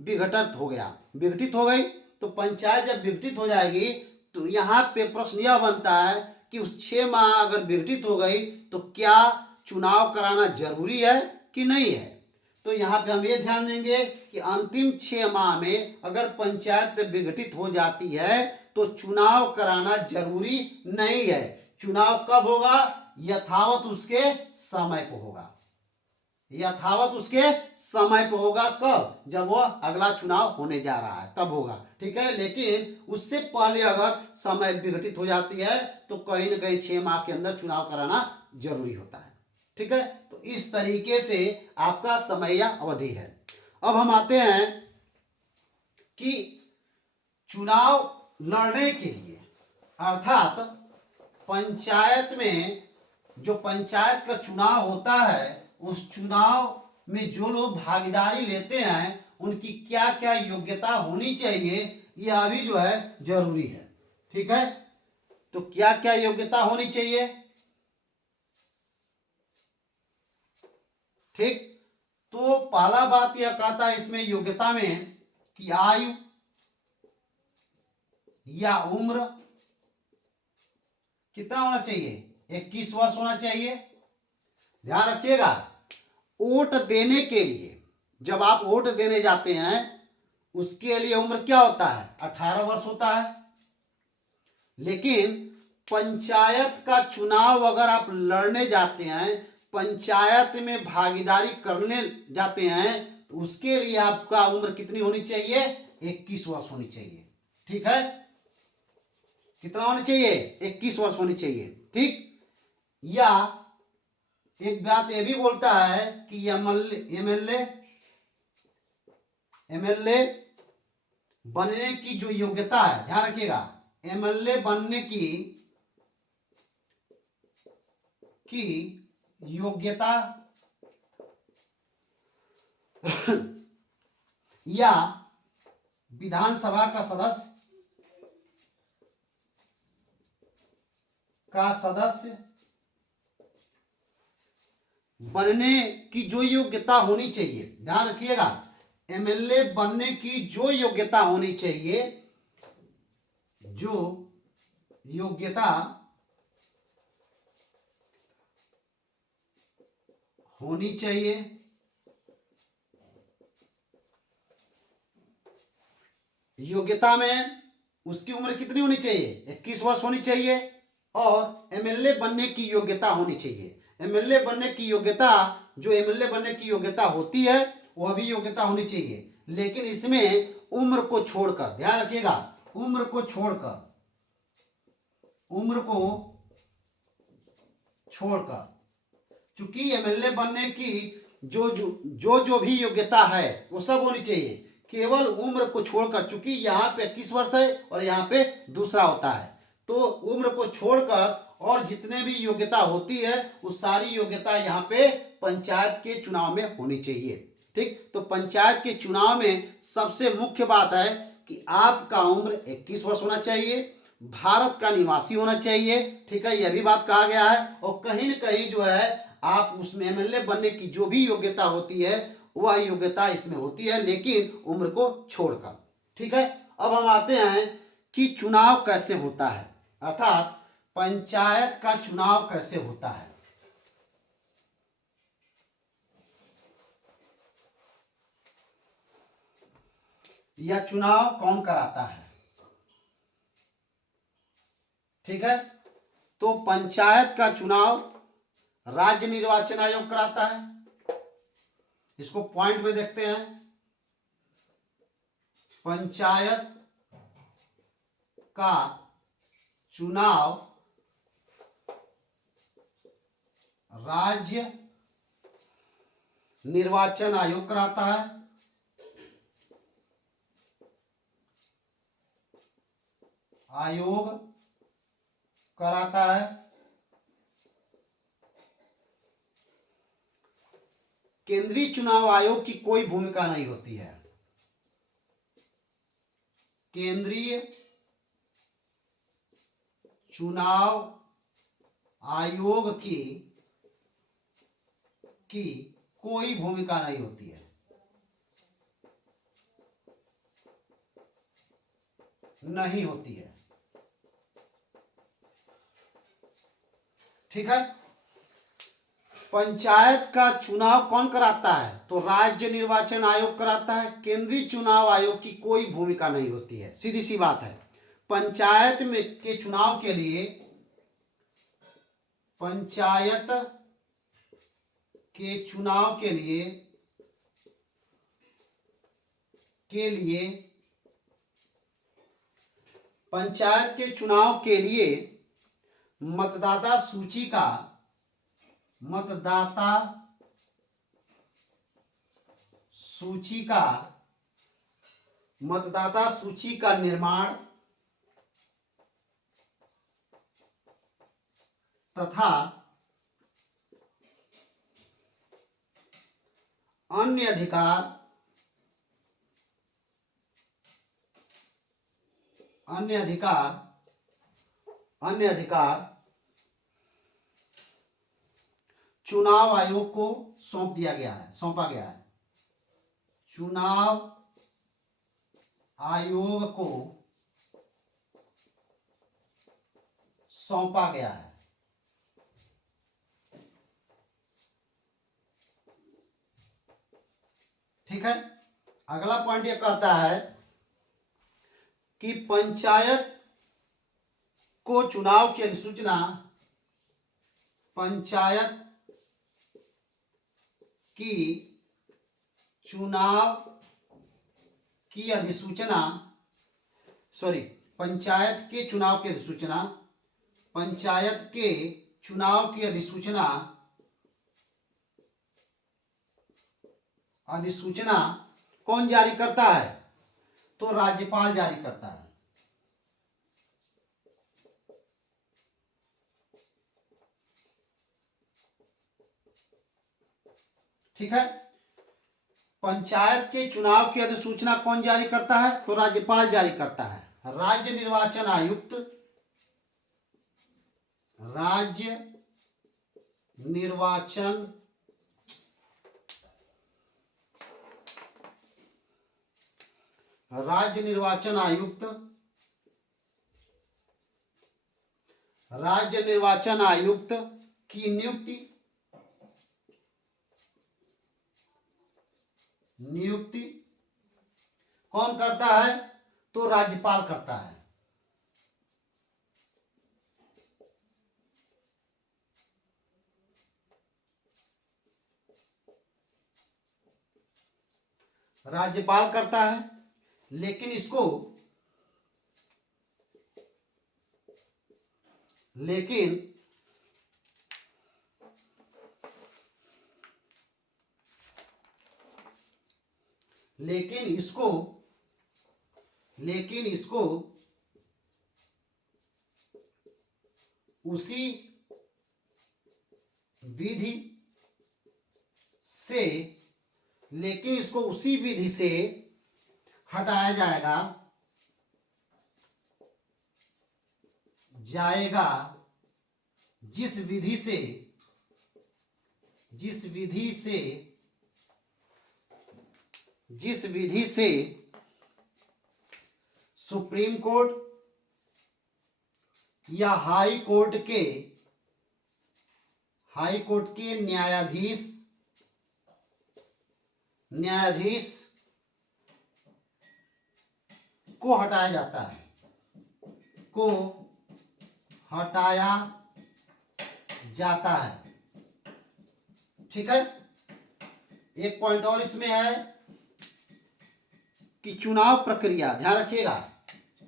विघटन हो गया, विघटित हो गई, तो पंचायत जब विघटित हो जाएगी तो यहाँ पे प्रश्न यह बनता है कि उस 6 माह अगर विघटित हो गई तो क्या चुनाव कराना जरूरी है कि नहीं है? तो यहाँ पे हम ये ध्यान देंगे कि अंतिम 6 माह में अगर पंचायत विघटित हो जाती है तो चुनाव कराना जरूरी नहीं है। चुनाव कब होगा? यथावत उसके समय को होगा, यथावत उसके समय पे होगा। कब? जब वो अगला चुनाव होने जा रहा है तब होगा। ठीक है, लेकिन उससे पहले अगर समय विघटित हो जाती है तो कहीं ना कहीं 6 माह के अंदर चुनाव कराना जरूरी होता है। ठीक है, तो इस तरीके से आपका समय या अवधि है। अब हम आते हैं कि चुनाव लड़ने के लिए, अर्थात पंचायत में जो पंचायत का चुनाव होता है, उस चुनाव में जो लोग भागीदारी लेते हैं उनकी क्या क्या योग्यता होनी चाहिए, यह भी जो है जरूरी है। ठीक है, तो क्या क्या योग्यता होनी चाहिए? ठीक, तो पहला बात यह कहता है इसमें योग्यता में कि आयु या उम्र कितना होना चाहिए? 21 वर्ष होना चाहिए। ध्यान रखिएगा, वोट देने के लिए जब आप वोट देने जाते हैं उसके लिए उम्र क्या होता है? 18 वर्ष होता है। लेकिन पंचायत का चुनाव अगर आप लड़ने जाते हैं, पंचायत में भागीदारी करने जाते हैं, तो उसके लिए आपका उम्र कितनी होनी चाहिए? 21 वर्ष होनी चाहिए। ठीक है, कितना होनी चाहिए? 21 वर्ष होनी चाहिए। ठीक, या एक बात यह भी बोलता है कि एमएलए बनने की जो योग्यता है, ध्यान रखिएगा, एमएलए बनने की योग्यता या विधानसभा का सदस्य बनने की जो योग्यता होनी चाहिए, ध्यान रखिएगा, एमएलए बनने की जो योग्यता होनी चाहिए, जो योग्यता होनी चाहिए, योग्यता में उसकी उम्र कितनी होनी चाहिए, 21 वर्ष होनी चाहिए, और एमएलए बनने की योग्यता होनी चाहिए। एमएलए बनने की योग्यता, जो एमएलए बनने की योग्यता होती है वह भी योग्यता होनी चाहिए, लेकिन इसमें उम्र को छोड़कर, ध्यान रखिएगा, उम्र को छोड़कर, उम्र को छोड़कर, चूंकि एमएलए बनने की जो भी योग्यता है वो सब होनी चाहिए, केवल उम्र को छोड़कर, चूंकि यहाँ पे 21 वर्ष है और यहाँ पे दूसरा होता है, तो उम्र को छोड़कर और जितने भी योग्यता होती है वो सारी योग्यता यहाँ पे पंचायत के चुनाव में होनी चाहिए। ठीक, तो पंचायत के चुनाव में सबसे मुख्य बात है कि आपका उम्र 21 वर्ष होना चाहिए, भारत का निवासी होना चाहिए। ठीक है, यह भी बात कहा गया है, और कहीं न कहीं जो है आप उसमें एमएलए बनने की जो भी योग्यता होती है वह योग्यता इसमें होती है, लेकिन उम्र को छोड़कर। ठीक है, अब हम आते हैं कि चुनाव कैसे होता है, अर्थात पंचायत का चुनाव कैसे होता है। यह चुनाव कौन कराता है? ठीक है, तो पंचायत का चुनाव राज्य निर्वाचन आयोग कराता है। इसको पॉइंट में देखते हैं। पंचायत का चुनाव राज्य निर्वाचन आयोग कराता है। आयोग कराता है। केंद्रीय चुनाव आयोग की कोई भूमिका नहीं होती है। केंद्रीय चुनाव आयोग की कोई भूमिका नहीं होती है, नहीं होती है। ठीक है, पंचायत का चुनाव कौन कराता है? तो राज्य निर्वाचन आयोग कराता है। केंद्रीय चुनाव आयोग की कोई भूमिका नहीं होती है, सीधी सी बात है। पंचायत में के चुनाव के लिए, पंचायत के चुनाव के लिए पंचायत के चुनाव के लिए मतदाता सूची का निर्माण तथा अन्य अधिकार चुनाव आयोग को सौंपा गया है। चुनाव आयोग को सौंपा गया है। ठीक है, अगला पॉइंट यह कहता है कि पंचायत को चुनाव की अधिसूचना, पंचायत की चुनाव की अधिसूचना, पंचायत के चुनाव की अधिसूचना, पंचायत के चुनाव की अधिसूचना कौन जारी करता है? तो राज्यपाल जारी करता है। ठीक है, पंचायत के चुनाव की अधिसूचना कौन जारी करता है? तो राज्यपाल जारी करता है। राज्य निर्वाचन राज्य निर्वाचन आयुक्त, राज्य निर्वाचन आयुक्त की नियुक्ति कौन करता है? तो राज्यपाल करता है। राज्यपाल करता है, लेकिन इसको लेकिन इसको उसी विधि से हटाया जाएगा जिस विधि से सुप्रीम कोर्ट या हाई कोर्ट के न्यायाधीश को हटाया जाता है, ठीक है। एक पॉइंट और इसमें है कि चुनाव प्रक्रिया, ध्यान रखिएगा,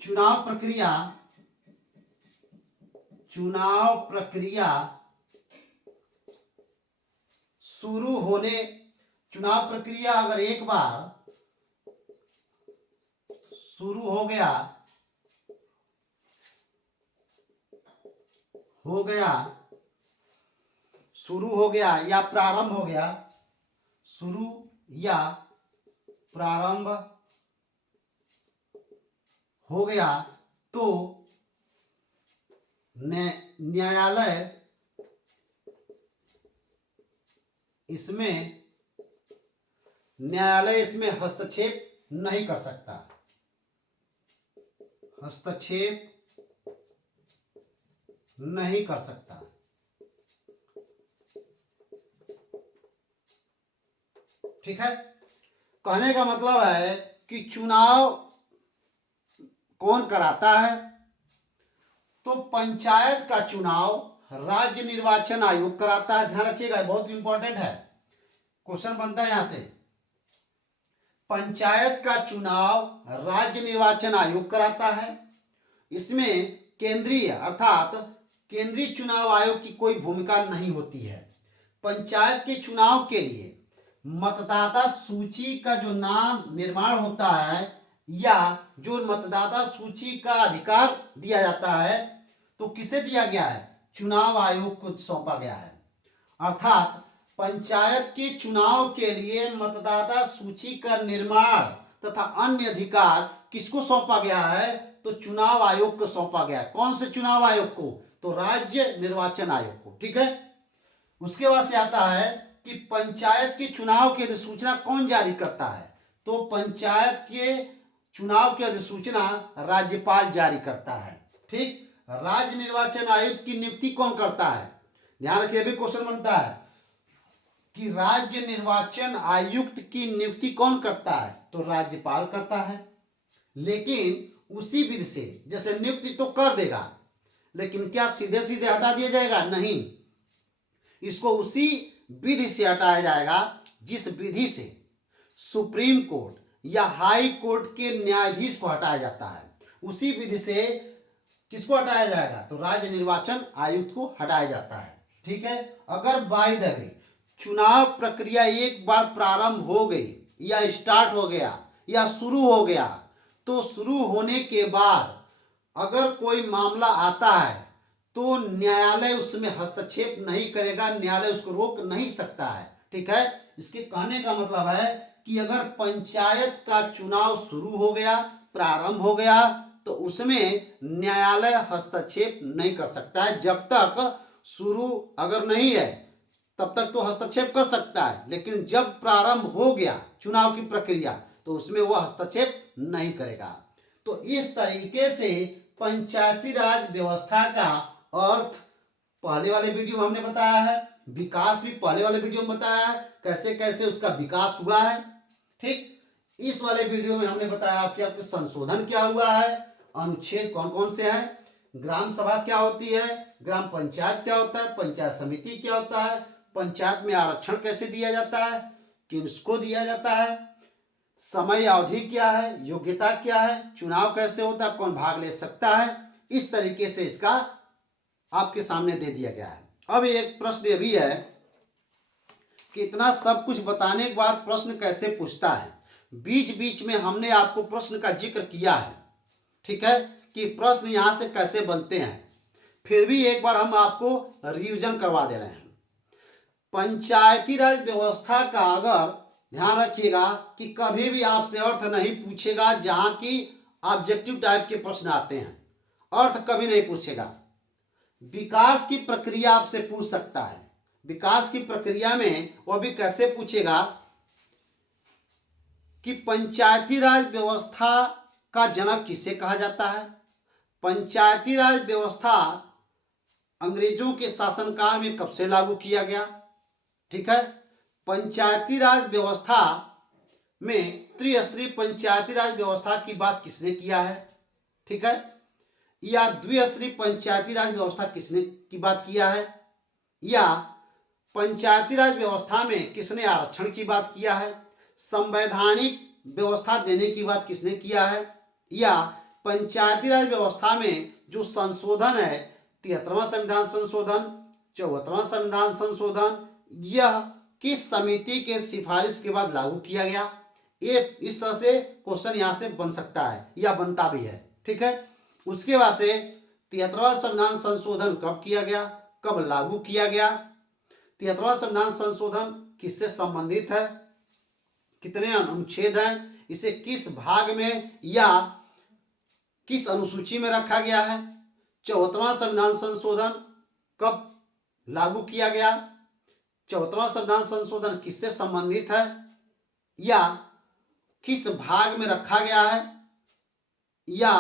चुनाव प्रक्रिया अगर एक बार शुरू हो गया या प्रारंभ हो गया तो न्यायालय इसमें हस्तक्षेप नहीं कर सकता, ठीक है। कहने का मतलब है कि चुनाव कौन कराता है? तो पंचायत का चुनाव राज्य निर्वाचन आयोग कराता है। ध्यान रखिएगा, बहुत इंपॉर्टेंट है, क्वेश्चन बनता है यहां से। पंचायत का चुनाव राज्य निर्वाचन आयोग कराता है। इसमें केंद्रीय चुनाव आयोग की कोई भूमिका नहीं होती है। पंचायत के चुनाव के लिए मतदाता सूची का जो नाम निर्माण होता है या जो मतदाता सूची का अधिकार दिया जाता है, तो किसे दिया गया है? चुनाव आयोग को सौंपा गया है। अर्थात पंचायत के चुनाव के लिए मतदाता सूची का निर्माण तथा अन्य अधिकार किसको सौंपा गया है? तो चुनाव आयोग को सौंपा गया है। कौन से चुनाव आयोग को? तो राज्य निर्वाचन आयोग को, ठीक है। उसके बाद से आता है कि पंचायत के चुनाव की अधिसूचना कौन जारी करता है? तो पंचायत के चुनाव की अधिसूचना राज्यपाल जारी करता है, ठीक। राज्य निर्वाचन आयुक्त की नियुक्ति कौन करता है? ध्यान रखिए, भी क्वेश्चन बनता है कि राज्य निर्वाचन आयुक्त की नियुक्ति कौन करता है? तो राज्यपाल करता है। लेकिन उसी विधि से, जैसे नियुक्ति तो कर देगा, लेकिन क्या सीधे सीधे हटा दिया जाएगा? नहीं, इसको उसी विधि से हटाया जाएगा जिस विधि से सुप्रीम कोर्ट या हाई कोर्ट के न्यायाधीश को हटाया जाता है। उसी विधि से किसको हटाया जाएगा? तो राज्य निर्वाचन आयुक्त को हटाया जाता है, ठीक है। अगर बाय द वे चुनाव प्रक्रिया एक बार प्रारंभ हो गई या स्टार्ट हो गया या शुरू हो गया, तो शुरू होने के बाद अगर कोई मामला आता है तो न्यायालय उसमें हस्तक्षेप नहीं करेगा, न्यायालय उसको रोक नहीं सकता है, ठीक है। इसके कहने का मतलब है कि अगर पंचायत का चुनाव शुरू हो गया, प्रारंभ हो गया, तो उसमें न्यायालय हस्तक्षेप नहीं कर सकता है। जब तक शुरू अगर नहीं है तब तक तो हस्तक्षेप कर सकता है, लेकिन जब प्रारंभ हो गया चुनाव की प्रक्रिया, तो उसमें वो हस्तक्षेप नहीं करेगा। तो इस तरीके से पंचायती राज व्यवस्था का अर्थ पहले वाले वीडियो में हमने बताया है, विकास भी पहले वाले वीडियो में बताया है, कैसे कैसे उसका विकास हुआ है। ठीक, इस वाले वीडियो में हमने बताया कि आपके संशोधन क्या हुआ है, अनुच्छेद कौन कौन से हैं, ग्राम सभा क्या होती है, ग्राम पंचायत क्या होता है, पंचायत समिति क्या होता है, पंचायत में आरक्षण कैसे दिया जाता है, किसको दिया जाता है, समय अवधि क्या है, योग्यता क्या है, चुनाव कैसे होता है, कौन भाग ले सकता है। इस तरीके से इसका आपके सामने दे दिया गया है। अब एक प्रश्न ये भी है कि इतना सब कुछ बताने के बाद प्रश्न कैसे पूछता है। बीच बीच में हमने आपको प्रश्न का जिक्र किया है, ठीक है, कि प्रश्न यहां से कैसे बनते हैं। फिर भी एक बार हम आपको रिवीजन करवा दे रहे हैं। पंचायती राज व्यवस्था का अगर ध्यान रखिएगा कि कभी भी आपसे अर्थ नहीं पूछेगा, जहां की ऑब्जेक्टिव टाइप के प्रश्न आते हैं, अर्थ कभी नहीं पूछेगा। विकास की प्रक्रिया आपसे पूछ सकता है। विकास की प्रक्रिया में वह भी कैसे पूछेगा कि पंचायती राज व्यवस्था का जनक किसे कहा जाता है। पंचायती राज व्यवस्था अंग्रेजों के शासनकाल में कब से लागू किया गया, ठीक है। पंचायती राज व्यवस्था में त्रिस्तरीय पंचायती राज व्यवस्था की बात किसने किया है, ठीक है, या द्विस्तरीय पंचायती राज व्यवस्था किसने की बात किया है, या पंचायती राज व्यवस्था में किसने आरक्षण की बात किया है, संवैधानिक व्यवस्था देने की बात किसने किया है, या पंचायती राज व्यवस्था में जो संशोधन है 73वां संविधान संशोधन, 74वां संविधान संशोधन, यह किस समिति के सिफारिश के बाद लागू किया गया। ये इस तरह से क्वेश्चन यहाँ से बन सकता है या बनता भी है, ठीक है। उसके बाद से 73वां संविधान संशोधन कब किया गया, कब लागू किया गया, 73वां संविधान संशोधन किससे संबंधित है, कितने अनुच्छेद हैं, इसे किस भाग में या किस अनुसूची में रखा गया है, 74वां संविधान संशोधन कब लागू किया गया, 74वां संविधान संशोधन किससे संबंधित है या किस भाग में रखा गया है, या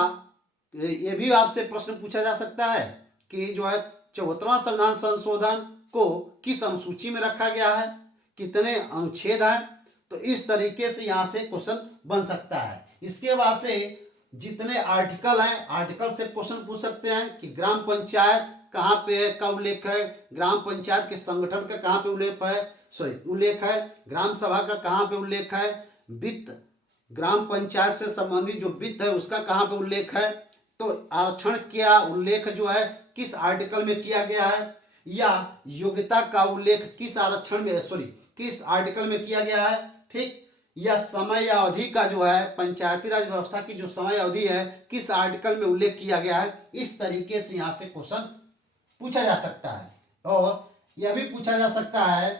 ये भी आपसे प्रश्न पूछा जा सकता है कि जो है 74वां संविधान संशोधन को किस अनुसूची में रखा गया है, कितने अनुच्छेद हैं। तो इस तरीके से यहाँ से क्वेश्चन बन सकता है। इसके बाद से जितने आर्टिकल हैं, आर्टिकल से क्वेश्चन पूछ सकते हैं कि ग्राम पंचायत कहाँ पे का उल्लेख है, ग्राम पंचायत के संगठन का कहाँ पे उल्लेख है, ग्राम सभा का कहाँ पे उल्लेख है, वित्त ग्राम पंचायत से संबंधित जो वित्त है उसका कहाँ पे उल्लेख है, तो आरक्षण क्या उल्लेख जो है किस आर्टिकल में किया गया है, या योग्यता का उल्लेख किस आरक्षण में किस आर्टिकल में किया गया है, ठीक, या समय अवधि का जो है पंचायती राज व्यवस्था की जो समय अवधि है किस आर्टिकल में उल्लेख किया गया है। इस तरीके से यहाँ से क्वेश्चन पूछा जा सकता है। और यह भी पूछा जा सकता है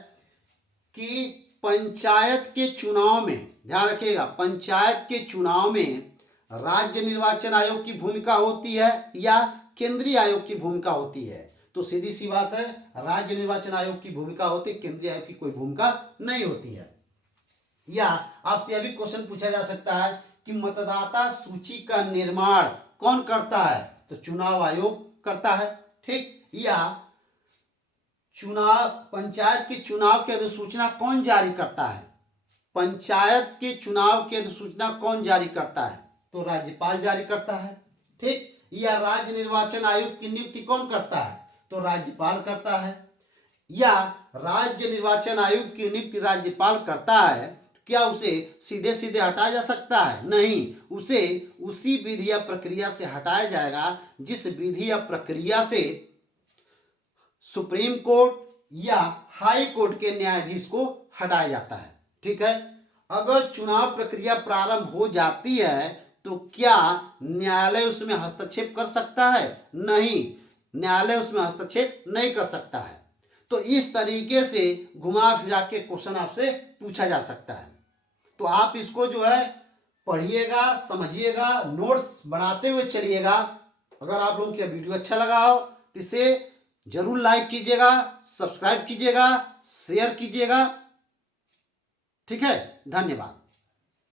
कि पंचायत के चुनाव में, ध्यान रखिएगा, पंचायत के चुनाव में राज्य निर्वाचन आयोग की भूमिका होती है या केंद्रीय आयोग की भूमिका होती है। तो सीधी सी बात है, राज्य निर्वाचन आयोग की भूमिका होती है, केंद्रीय आयोग की कोई भूमिका नहीं होती है। या आपसे यह भी क्वेश्चन पूछा जा सकता है कि मतदाता सूची का निर्माण कौन करता है, तो चुनाव आयोग करता है, ठीक, या चुनाव पंचायत के चुनाव की अधिसूचना कौन जारी करता है, पंचायत के चुनाव की अधिसूचना कौन जारी करता है, तो राज्यपाल जारी करता है, ठीक, या राज्य निर्वाचन आयोग की नियुक्ति कौन करता है, तो राज्यपाल करता है, या राज्य निर्वाचन आयोग की नियुक्ति राज्यपाल करता है, क्या उसे सीधे सीधे हटाया जा सकता है, नहीं, उसे उसी विधि या प्रक्रिया से हटाया जाएगा जिस विधि या प्रक्रिया से सुप्रीम कोर्ट या हाई कोर्ट के न्यायाधीश को हटाया जाता है, ठीक है। अगर चुनाव प्रक्रिया प्रारंभ हो जाती है तो क्या न्यायालय उसमें हस्तक्षेप कर सकता है, नहीं, न्यायालय उसमें हस्तक्षेप नहीं कर सकता है। तो इस तरीके से घुमा फिरा के क्वेश्चन आपसे पूछा जा सकता है। तो आप इसको जो है पढ़िएगा, समझिएगा, नोट्स बनाते हुए चलिएगा। अगर आप लोगों को वीडियो अच्छा लगा हो तो इसे जरूर लाइक कीजिएगा, सब्सक्राइब कीजिएगा, शेयर कीजिएगा, ठीक है। धन्यवाद।